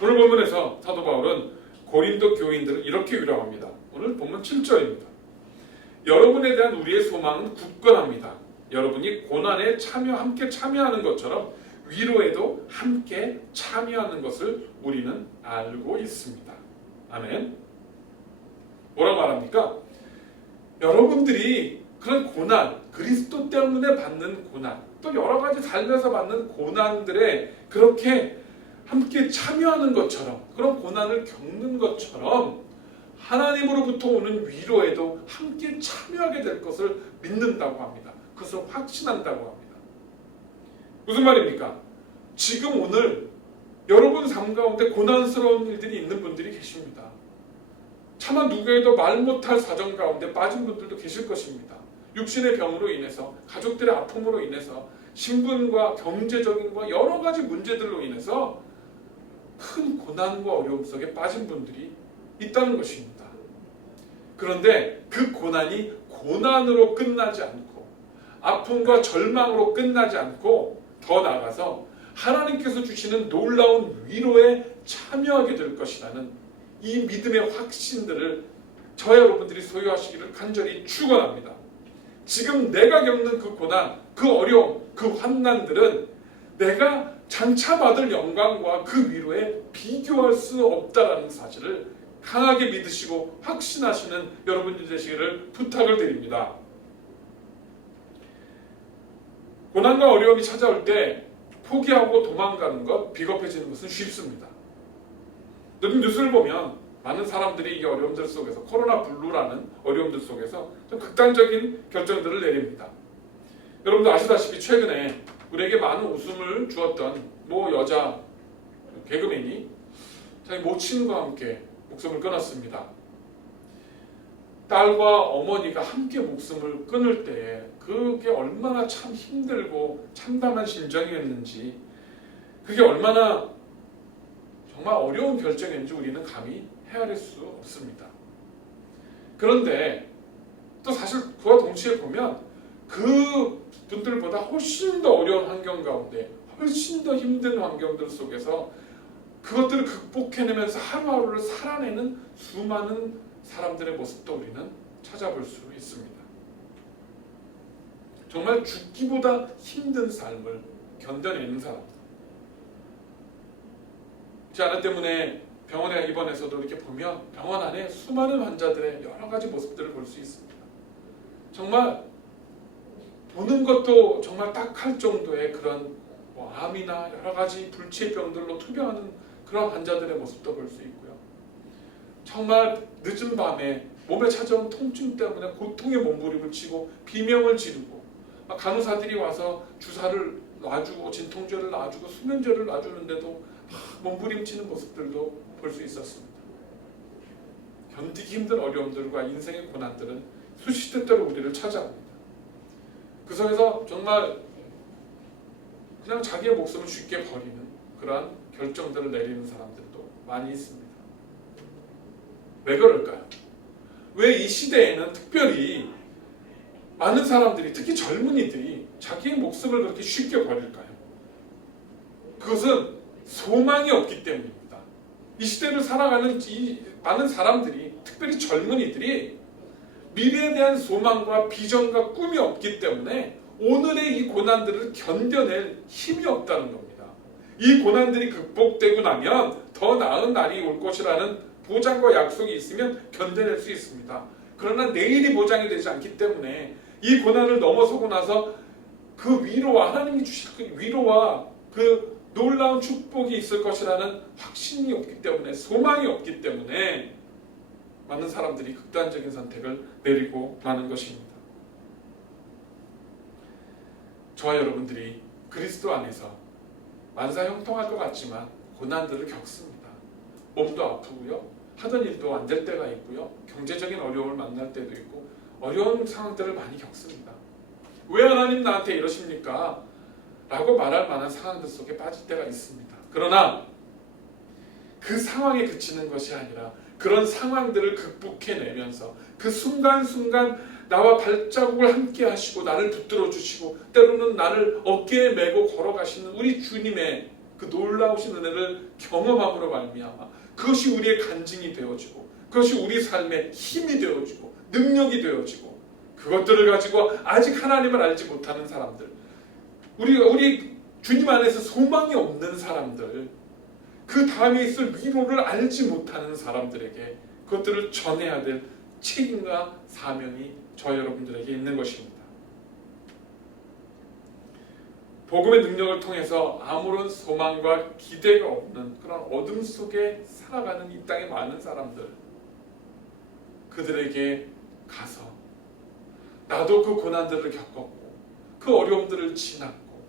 오늘 본문에서 사도 바울은 고린도 교인들을 이렇게 위로합니다. 오늘 본문 7절입니다. 여러분에 대한 우리의 소망은 굳건합니다. 여러분이 고난에 함께 참여하는 것처럼 위로에도 함께 참여하는 것을 우리는 알고 있습니다. 아멘. 뭐라고 말합니까? 여러분들이 그런 고난, 그리스도 때문에 받는 고난, 또 여러 가지 삶에서 받는 고난들에 그렇게 함께 참여하는 것처럼, 그런 고난을 겪는 것처럼 하나님으로부터 오는 위로에도 함께 참여하게 될 것을 믿는다고 합니다. 그것을 확신한다고 합니다. 무슨 말입니까? 지금 오늘 여러분 삶 가운데 고난스러운 일들이 있는 분들이 계십니다. 차마 누구에도 말 못할 사정 가운데 빠진 분들도 계실 것입니다. 육신의 병으로 인해서, 가족들의 아픔으로 인해서, 신분과 경제적인 과 여러 가지 문제들로 인해서 큰 고난과 어려움 속에 빠진 분들이 있다는 것입니다. 그런데 그 고난이 고난으로 끝나지 않고 아픔과 절망으로 끝나지 않고 더 나아가서 하나님께서 주시는 놀라운 위로에 참여하게 될 것이라는 이 믿음의 확신들을 저와 여러분들이 소유하시기를 간절히 축원합니다. 지금 내가 겪는 그 고난, 그 어려움, 그 환난들은 내가 장차 받을 영광과 그 위로에 비교할 수 없다라는 사실을 강하게 믿으시고 확신하시는 여러분들 되시기를 부탁을 드립니다. 고난과 어려움이 찾아올 때 포기하고 도망가는 것, 비겁해지는 것은 쉽습니다. 요즘 뉴스를 보면 많은 사람들이 이 어려움들 속에서, 코로나 블루라는 어려움들 속에서 좀 극단적인 결정들을 내립니다. 여러분도 아시다시피 최근에 우리에게 많은 웃음을 주었던 모 여자 개그맨이 자기 모친과 함께 목숨을 끊었습니다. 딸과 어머니가 함께 목숨을 끊을 때에 그게 얼마나 참 힘들고 참담한 심정이었는지, 그게 얼마나 정말 어려운 결정인지 우리는 감히 헤아릴 수 없습니다. 그런데 또 사실 그와 동시에 보면 그 분들보다 훨씬 더 어려운 환경 가운데, 훨씬 더 힘든 환경들 속에서 그것들을 극복해내면서 하루하루를 살아내는 수많은 사람들의 모습도 우리는 찾아볼 수 있습니다. 정말 죽기보다 힘든 삶을 견뎌내는 사람들. 제 아내 때문에 병원에 입원해서도 이렇게 보면 병원 안에 수많은 환자들의 여러 가지 모습들을 볼 수 있습니다. 정말 보는 것도 정말 딱할 정도의 그런 암이나 여러 가지 불치병들로 투병하는 그런 환자들의 모습도 볼 수 있고요. 정말 늦은 밤에 몸에 찾아온 통증 때문에 고통의 몸부림을 치고 비명을 지르고, 간호사들이 와서 주사를 놔주고 진통제를 놔주고 수면제를 놔주는데도 몸부림치는 모습들도 볼 수 있었습니다. 견디기 힘든 어려움들과 인생의 고난들은 수시때때로 우리를 찾아옵니다. 그 속에서 정말 그냥 자기의 목숨을 쉽게 버리는 그러한 결정들을 내리는 사람들도 많이 있습니다. 왜 그럴까요? 왜 이 시대에는 특별히 많은 사람들이, 특히 젊은이들이 자기의 목숨을 그렇게 쉽게 버릴까요? 그것은 소망이 없기 때문입니다. 이 시대를 살아가는 이 많은 사람들이, 특별히 젊은이들이 미래에 대한 소망과 비전과 꿈이 없기 때문에 오늘의 이 고난들을 견뎌낼 힘이 없다는 겁니다. 이 고난들이 극복되고 나면 더 나은 날이 올 것이라는 보장과 약속이 있으면 견뎌낼 수 있습니다. 그러나 내일이 보장이 되지 않기 때문에 이 고난을 넘어서고 나서 그 위로와, 하나님이 주실 그 위로와 그 놀라운 축복이 있을 것이라는 확신이 없기 때문에, 소망이 없기 때문에 많은 사람들이 극단적인 선택을 내리고 마는 것입니다. 저와 여러분들이 그리스도 안에서 만사형통할 것 같지만 고난들을 겪습니다. 몸도 아프고요, 하던 일도 안 될 때가 있고요, 경제적인 어려움을 만날 때도 있고 어려운 상황들을 많이 겪습니다. 왜 하나님 나한테 이러십니까? 라고 말할 만한 상황들 속에 빠질 때가 있습니다. 그러나 그 상황에 그치는 것이 아니라 그런 상황들을 극복해내면서 그 순간순간 나와 발자국을 함께 하시고 나를 붙들어 주시고 때로는 나를 어깨에 메고 걸어가시는 우리 주님의 그 놀라우신 은혜를 경험함으로 말미암아 그것이 우리의 간증이 되어지고, 그것이 우리 삶의 힘이 되어지고 능력이 되어지고, 그것들을 가지고 아직 하나님을 알지 못하는 사람들, 우리 주님 안에서 소망이 없는 사람들, 그 다음에 있을 위로를 알지 못하는 사람들에게 그것들을 전해야 될 책임과 사명이 저 여러분들에게 있는 것입니다. 복음의 능력을 통해서 아무런 소망과 기대가 없는 그런 어둠 속에 살아가는 이 땅의 많은 사람들, 그들에게 가서 나도 그 고난들을 겪었고 그 어려움들을 지났고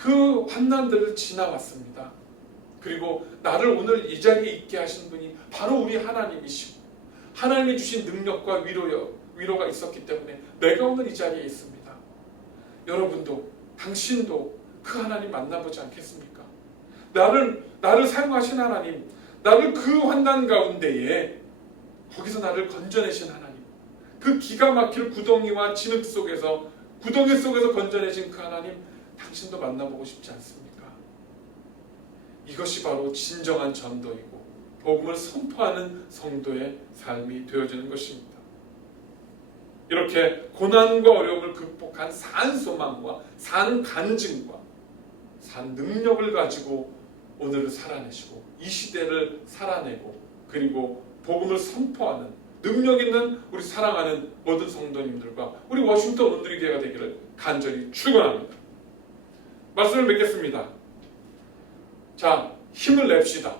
그 환난들을 지나왔습니다. 그리고 나를 오늘 이 자리에 있게 하신 분이 바로 우리 하나님이시고 하나님이 주신 능력과 위로가 있었기 때문에 내가 오늘 이 자리에 있습니다. 여러분도 당신도 그 하나님 만나보지 않겠습니까? 나를 사용하신 하나님, 나를 그 환난 가운데에 거기서 나를 건져내신 하나님, 그 기가 막힐 구덩이와 진흙 속에서 구덩이 속에서 건져내신 그 하나님, 당신도 만나보고 싶지 않습니까? 이것이 바로 진정한 전도이고 복음을 선포하는 성도의 삶이 되어지는 것입니다. 이렇게 고난과 어려움을 극복한 산 소망과 산 간증과 산 능력을 가지고 오늘을 살아내시고 이 시대를 살아내고 그리고 복음을 선포하는 능력 있는 우리 사랑하는 모든 성도님들과 우리 워싱턴 온누리교회가 되기를 간절히 축원합니다. 말씀을 맺겠습니다. 자, 힘을 냅시다.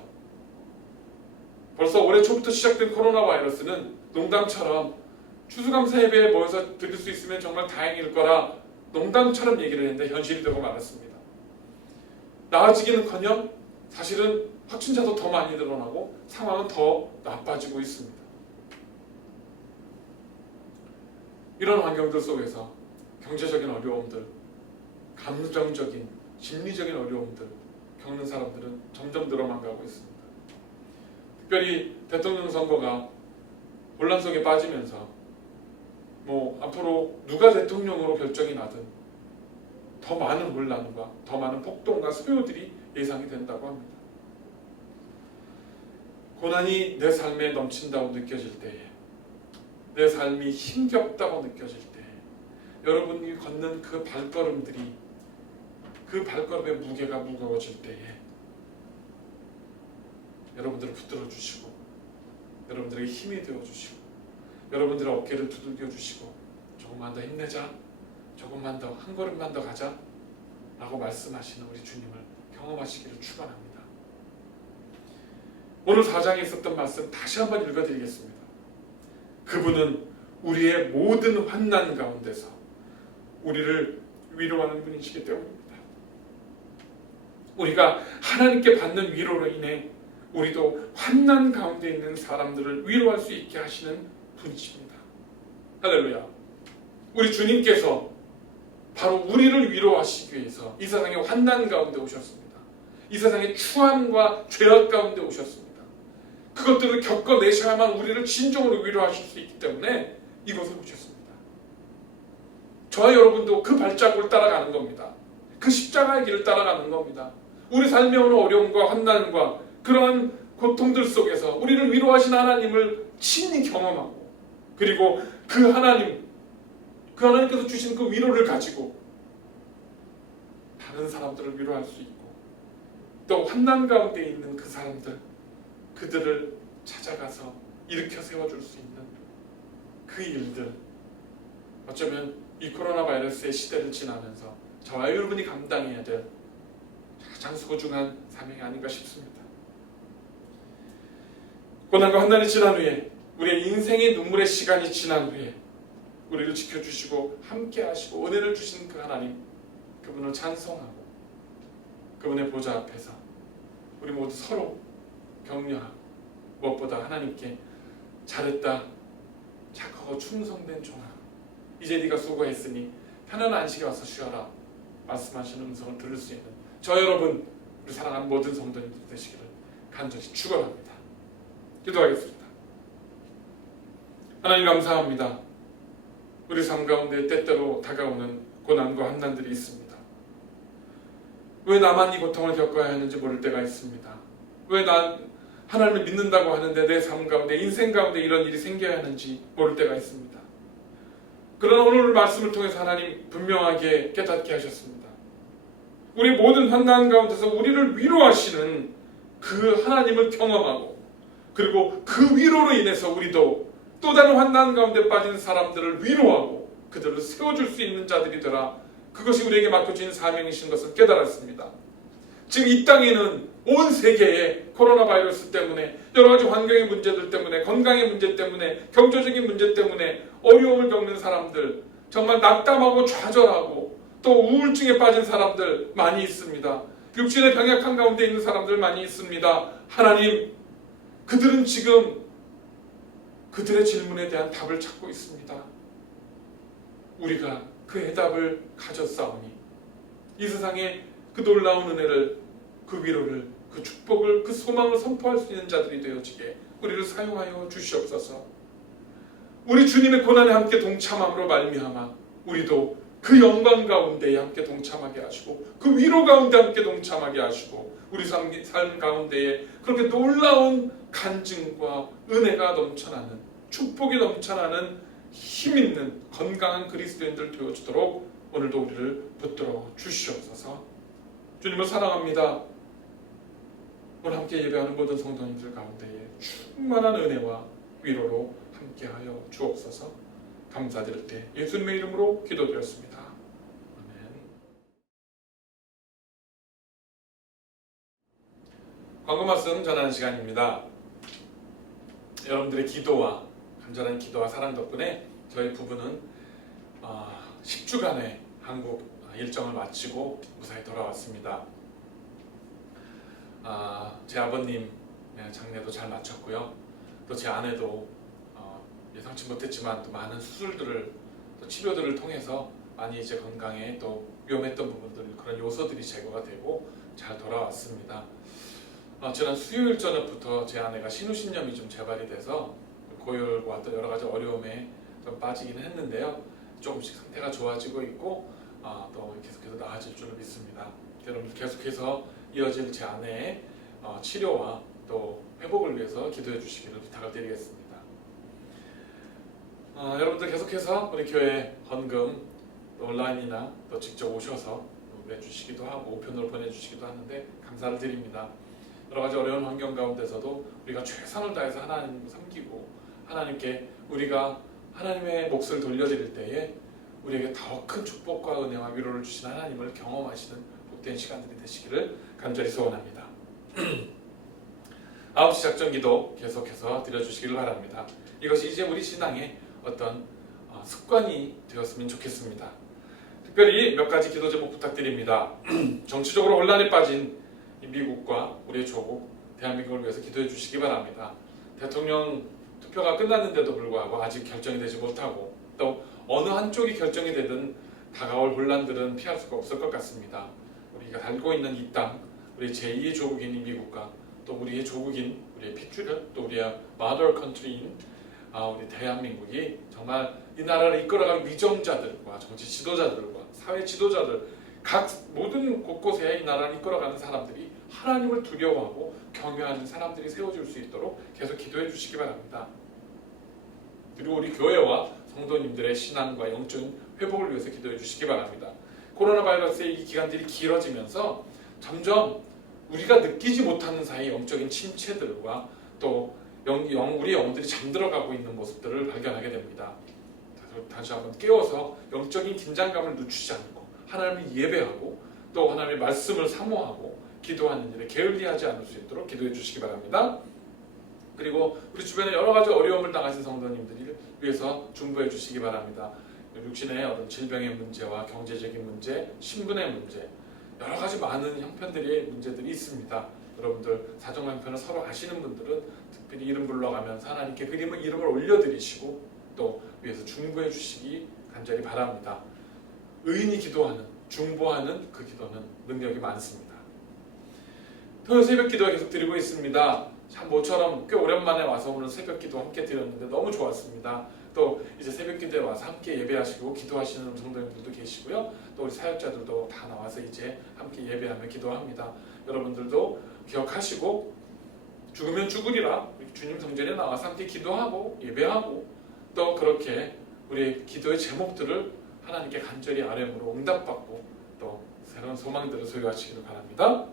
벌써 올해 초부터 시작된 코로나 바이러스는 농담처럼 추수감사 예배에 모여서 드릴 수 있으면 정말 다행일 거라 농담처럼 얘기를 했는데 현실이 되고 말았습니다. 나아지기는커녕 사실은 확진자도 더 많이 늘어나고 상황은 더 나빠지고 있습니다. 이런 환경들 속에서 경제적인 어려움들, 감정적인, 심리적인 어려움들 겪는 사람들은 점점 늘어만 가고 있습니다. 특별히 대통령 선거가 혼란 속에 빠지면서 앞으로 누가 대통령으로 결정이 나든 더 많은 혼란과 더 많은 폭동과 소요들이 예상이 된다고 합니다. 고난이 내 삶에 넘친다고 느껴질 때에, 내 삶이 힘겹다고 느껴질 때에, 여러분이 걷는 그 발걸음들이 그 발걸음의 무게가 무거워질 때에 여러분들을 붙들어 주시고 여러분들에게 힘이 되어 주시고 여러분들의 어깨를 두들겨 주시고 조금만 더 힘내자, 조금만 더, 한 걸음만 더 가자 라고 말씀하시는 우리 주님을 경험하시기를 축원합니다. 오늘 4장에 있었던 말씀 다시 한번 읽어드리겠습니다. 그분은 우리의 모든 환난 가운데서 우리를 위로하는 분이시기 때문입니다. 우리가 하나님께 받는 위로로 인해 우리도 환난 가운데 있는 사람들을 위로할 수 있게 하시는 분이십니다. 할렐루야. 우리 주님께서 바로 우리를 위로하시기 위해서 이 세상의 환난 가운데 오셨습니다. 이 세상의 추함과 죄악 가운데 오셨습니다. 그것들을 겪어내셔야만 우리를 진정으로 위로하실 수 있기 때문에 이곳에 오셨습니다. 저와 여러분도 그 발자국을 따라가는 겁니다. 그 십자가의 길을 따라가는 겁니다. 우리 삶에 오는 어려움과 환난과 그러한 고통들 속에서 우리를 위로하신 하나님을 친히 경험하고 그리고 그 하나님께서 주신 그 위로를 가지고 다른 사람들을 위로할 수 있고 또 환난 가운데 있는 그 사람들, 그들을 찾아가서 일으켜 세워줄 수 있는 그 일들, 어쩌면 이 코로나 바이러스의 시대를 지나면서 저와 여러분이 감당해야 될 가장 소중한 사명이 아닌가 싶습니다. 고난과 환난이 지난 후에, 우리의 인생의 눈물의 시간이 지난 후에 우리를 지켜주시고 함께 하시고 은혜를 주신 그 하나님, 그분을 찬송하고 그분의 보좌 앞에서 우리 모두 서로 격려하고 무엇보다 하나님께 잘했다, 착하고 충성된 종아, 이제 네가 수고했으니 편안한 안식에 와서 쉬어라 말씀하시는 음성을 들을 수 있는 저 여러분, 우리 사랑하는 모든 성도님들 되시기를 간절히 축원합니다. 기도하겠습니다. 하나님 감사합니다. 우리 삶 가운데 때때로 다가오는 고난과 환난들이 있습니다. 왜 나만 이 고통을 겪어야 하는지 모를 때가 있습니다. 왜 난 하나님을 믿는다고 하는데 내 삶 가운데, 인생 가운데 이런 일이 생겨야 하는지 모를 때가 있습니다. 그러나 오늘 말씀을 통해서 하나님 분명하게 깨닫게 하셨습니다. 우리 모든 환난 가운데서 우리를 위로하시는 그 하나님을 경험하고 그리고 그 위로로 인해서 우리도 또 다른 환난 가운데 빠진 사람들을 위로하고 그들을 세워줄 수 있는 자들이 되라, 그것이 우리에게 맡겨진 사명이신 것을 깨달았습니다. 지금 이 땅에는 온 세계에 코로나 바이러스 때문에 여러 가지 환경의 문제들 때문에, 건강의 문제 때문에, 경제적인 문제 때문에 어려움을 겪는 사람들, 정말 낙담하고 좌절하고 또 우울증에 빠진 사람들 많이 있습니다. 육신의 병약한 가운데 있는 사람들 많이 있습니다. 하나님, 그들은 지금 그들의 질문에 대한 답을 찾고 있습니다. 우리가 그 해답을 가졌사오니 이 세상에 그 놀라운 은혜를, 그 위로를, 그 축복을, 그 소망을 선포할 수 있는 자들이 되어지게 우리를 사용하여 주시옵소서. 우리 주님의 고난에 함께 동참함으로 말미암아 우리도 그 영광 가운데에 함께 동참하게 하시고 그 위로 가운데 함께 동참하게 하시고 우리 삶 가운데에 그렇게 놀라운 간증과 은혜가 넘쳐나는, 축복이 넘쳐나는 힘있는 건강한 그리스도인들 되어주도록 오늘도 우리를 붙들어 주시옵소서. 주님을 사랑합니다. 오늘 함께 예배하는 모든 성도님들 가운데에 충만한 은혜와 위로로 함께하여 주옵소서. 감사드릴 때 예수님의 이름으로 기도드렸습니다. 아멘. 광고 말씀 전하는 시간입니다. 여러분들의 기도와 간절한 기도와 사랑 덕분에 저희 부부는 10주간의 한국 일정을 마치고 무사히 돌아왔습니다. 제 아버님 장례도 잘 마쳤고요. 또 제 아내도 예상치 못했지만 또 많은 수술들을, 또 치료들을 통해서 많이 이제 건강에 또 위험했던 부분들, 그런 요소들이 제거가 되고 잘 돌아왔습니다. 지난 수요일 저녁부터 제 아내가 신우신염이 좀 재발이 돼서 고열과 또 여러 가지 어려움에 좀 빠지긴 했는데요. 조금씩 상태가 좋아지고 있고 또 계속해서 나아질 줄을 믿습니다. 여러분 계속해서 이어질 제 아내의 치료와 또 회복을 위해서 기도해 주시기를 부탁을 드리겠습니다. 여러분들 계속해서 우리 교회 헌금 또 온라인이나 또 직접 오셔서 내주시기도 하고 우편으로 보내주시기도 하는데 감사를 드립니다. 여러 가지 어려운 환경 가운데서도 우리가 최선을 다해서 하나님을 섬기고 하나님께 우리가 하나님의 몫을 돌려드릴 때에 우리에게 더 큰 축복과 은혜와 위로를 주신 하나님을 경험하시는 복된 시간들이 되시기를 간절히 소원합니다. 9시 작전 기도 계속해서 드려주시기를 바랍니다. 이것이 이제 우리 신앙의 어떤 습관이 되었으면 좋겠습니다. 특별히 몇 가지 기도 제목 부탁드립니다. 정치적으로 혼란에 빠진 미국과 우리의 조국 대한민국을 위해서 기도해 주시기 바랍니다. 대통령 투표가 끝났는데도 불구하고 아직 결정이 되지 못하고 또 어느 한쪽이 결정이 되든 다가올 혼란들은 피할 수가 없을 것 같습니다. 우리가 살고 있는 이 땅, 우리 제2의 조국인 이 미국과 또 우리의 조국인 우리의 핏줄을 또 우리의 mother country인 우리 대한민국이 정말 이 나라를 이끌어갈 위정자들과 정치 지도자들과 사회 지도자들 각 모든 곳곳에 이 나라를 이끌어가는 사람들이 하나님을 두려워하고 경외하는 사람들이 세워질 수 있도록 계속 기도해 주시기 바랍니다. 그리고 우리 교회와 성도님들의 신앙과 영적인 회복을 위해서 기도해 주시기 바랍니다. 코로나 바이러스의 이 기간들이 길어지면서 점점 우리가 느끼지 못하는 사이 영적인 침체들과 또 우리의 영들이 잠들어가고 있는 모습들을 발견하게 됩니다. 다시 한번 깨워서 영적인 긴장감을 늦추지 않고 하나님을 예배하고 또 하나님의 말씀을 사모하고 기도하는 일에 게을리하지 않을 수 있도록 기도해 주시기 바랍니다. 그리고 우리 주변에 여러 가지 어려움을 당하신 성도님들을 위해서 중보해 주시기 바랍니다. 육신의 어떤 질병의 문제와 경제적인 문제, 신분의 문제, 여러 가지 많은 형편들의 문제들이 있습니다. 여러분들 사정 형편을 서로 아시는 분들은 특별히 이름 불러가면서 하나님께 이름을 올려드리시고 또 위해서 중보해 주시기 간절히 바랍니다. 의인이 기도하는, 중보하는 그 기도는 능력이 많습니다. 토요일 새벽 기도 계속 드리고 있습니다. 참 모처럼 꽤 오랜만에 와서 오늘 새벽 기도 함께 드렸는데 너무 좋았습니다. 또 이제 새벽 기도에 와서 함께 예배하시고 기도하시는 성도님들도 계시고요. 또 우리 사역자들도 다 나와서 이제 함께 예배하며 기도합니다. 여러분들도 기억하시고 죽으면 죽으리라 주님 성전에 나와서 함께 기도하고 예배하고 또 그렇게 우리의 기도의 제목들을 하나님께 간절히 아뢰므로 응답받고 또 새로운 소망들을 소유하시기를 바랍니다.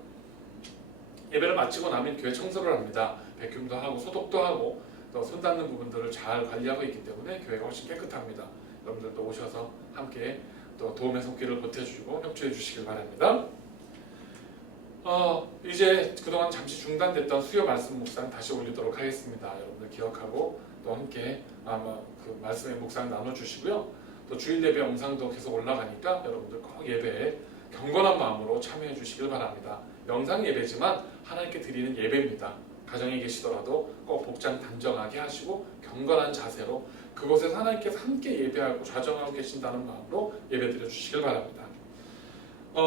예배를 마치고 나면 교회 청소를 합니다. 백흉도 하고 소독도 하고 또 손 닿는 부분들을 잘 관리하고 있기 때문에 교회가 훨씬 깨끗합니다. 여러분들도 오셔서 함께 또 도움의 손길을 보태주시고 협조해 주시길 바랍니다. 이제 그동안 잠시 중단됐던 수요 말씀 묵상 다시 올리도록 하겠습니다. 여러분들 기억하고 또 함께 그 말씀의 묵상 나눠주시고요. 또 주일 예배 영상도 계속 올라가니까 여러분들 꼭 예배에 경건한 마음으로 참여해 주시길 바랍니다. 영상 예배지만 하나님께 드리는 예배입니다. 가정에 계시더라도 꼭 복장 단정하게 하시고 경건한 자세로 그곳에서 하나님께서 함께 예배하고 좌정하고 계신다는 마음으로 예배드려 주시길 바랍니다.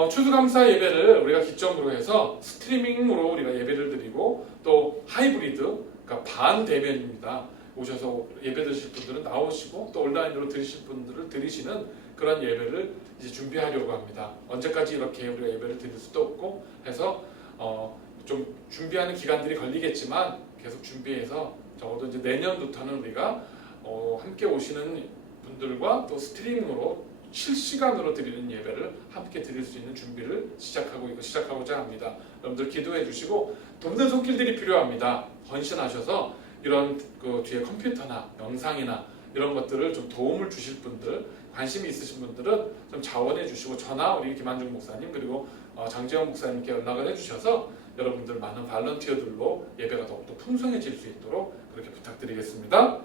추수감사 예배를 우리가 기점으로 해서 스트리밍으로 우리가 예배를 드리고 또 하이브리드, 그러니까 반대면입니다. 오셔서 예배 드실 분들은 나오시고 또 온라인으로 들으실 분들을 들으시는 그런 예배를 이제 준비하려고 합니다. 언제까지 이렇게 우리가 예배를 드릴 수도 없고 해서 좀 준비하는 기간들이 걸리겠지만 계속 준비해서 적어도 이제 내년부터는 우리가 함께 오시는 분들과 또 스트리밍으로 실시간으로 드리는 예배를 함께 드릴 수 있는 준비를 시작하고자 합니다. 여러분들 기도해 주시고 돕는 손길들이 필요합니다. 헌신하셔서 이런 그 뒤에 컴퓨터나 영상이나 이런 것들을 좀 도움을 주실 분들, 관심이 있으신 분들은 좀 자원해 주시고 저나 우리 김한중 목사님 그리고 장재원 목사님께 연락을 해주셔서 여러분들 많은 발런티어들로 예배가 더욱더 풍성해질 수 있도록 그렇게 부탁드리겠습니다.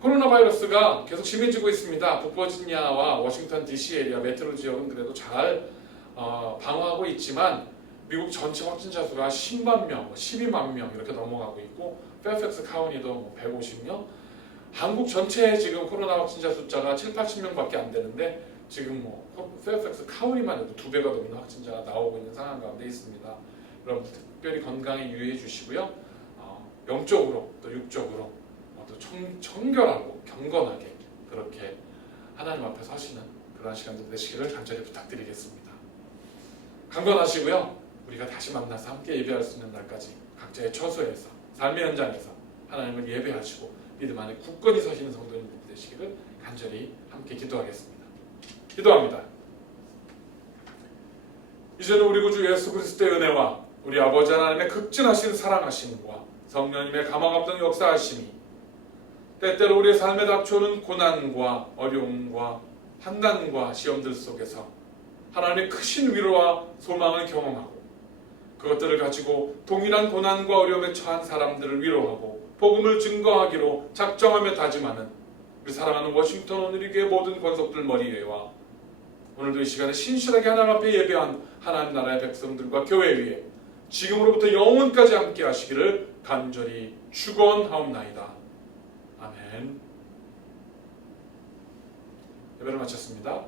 코로나 바이러스가 계속 심해지고 있습니다. 북버지니아와 워싱턴 DC 에리아 메트로 지역은 그래도 잘 방어하고 있지만 미국 전체 확진자 수가 10만 명, 12만 명 이렇게 넘어가고 있고 페어팩스 카운티도 150명, 한국 전체 지금 코로나 확진자 숫자가 7, 80명밖에 안 되는데 지금 페어팩스 카운티만 해도 2배가 넘는 확진자가 나오고 있는 상황 가운데 있습니다. 여러분 특별히 건강에 유의해 주시고요. 영적으로 또 육적으로 또 청결하고 경건하게 그렇게 하나님 앞에 서시는 그런 시간들 되시기를 간절히 부탁드리겠습니다. 강건하시고요. 우리가 다시 만나서 함께 예배할 수 있는 날까지 각자의 처소에서 삶의 현장에서 하나님을 예배하시고 믿음 안에 굳건히 서시는 성도님들 되시기를 간절히 함께 기도하겠습니다. 기도합니다. 이제는 우리 구주 예수 그리스도의 은혜와 우리 아버지 하나님의 극진하신 사랑하심과 성령님의 감화감동 역사하심이 때때로 우리의 삶에 닥쳐오는 고난과 어려움과 환난과 시험들 속에서 하나님의 크신 위로와 소망을 경험하고 그것들을 가지고 동일한 고난과 어려움에 처한 사람들을 위로하고 복음을 증거하기로 작정하며 다짐하는 우리 사랑하는 워싱턴 오늘리교의 모든 권속들 머리에와 오늘도 이 시간에 신실하게 하나님 앞에 예배한 하나님 나라의 백성들과 교회 위에 지금으로부터 영원까지 함께 하시기를 간절히 축원하옵나이다. 아멘. 예배를 마쳤습니다.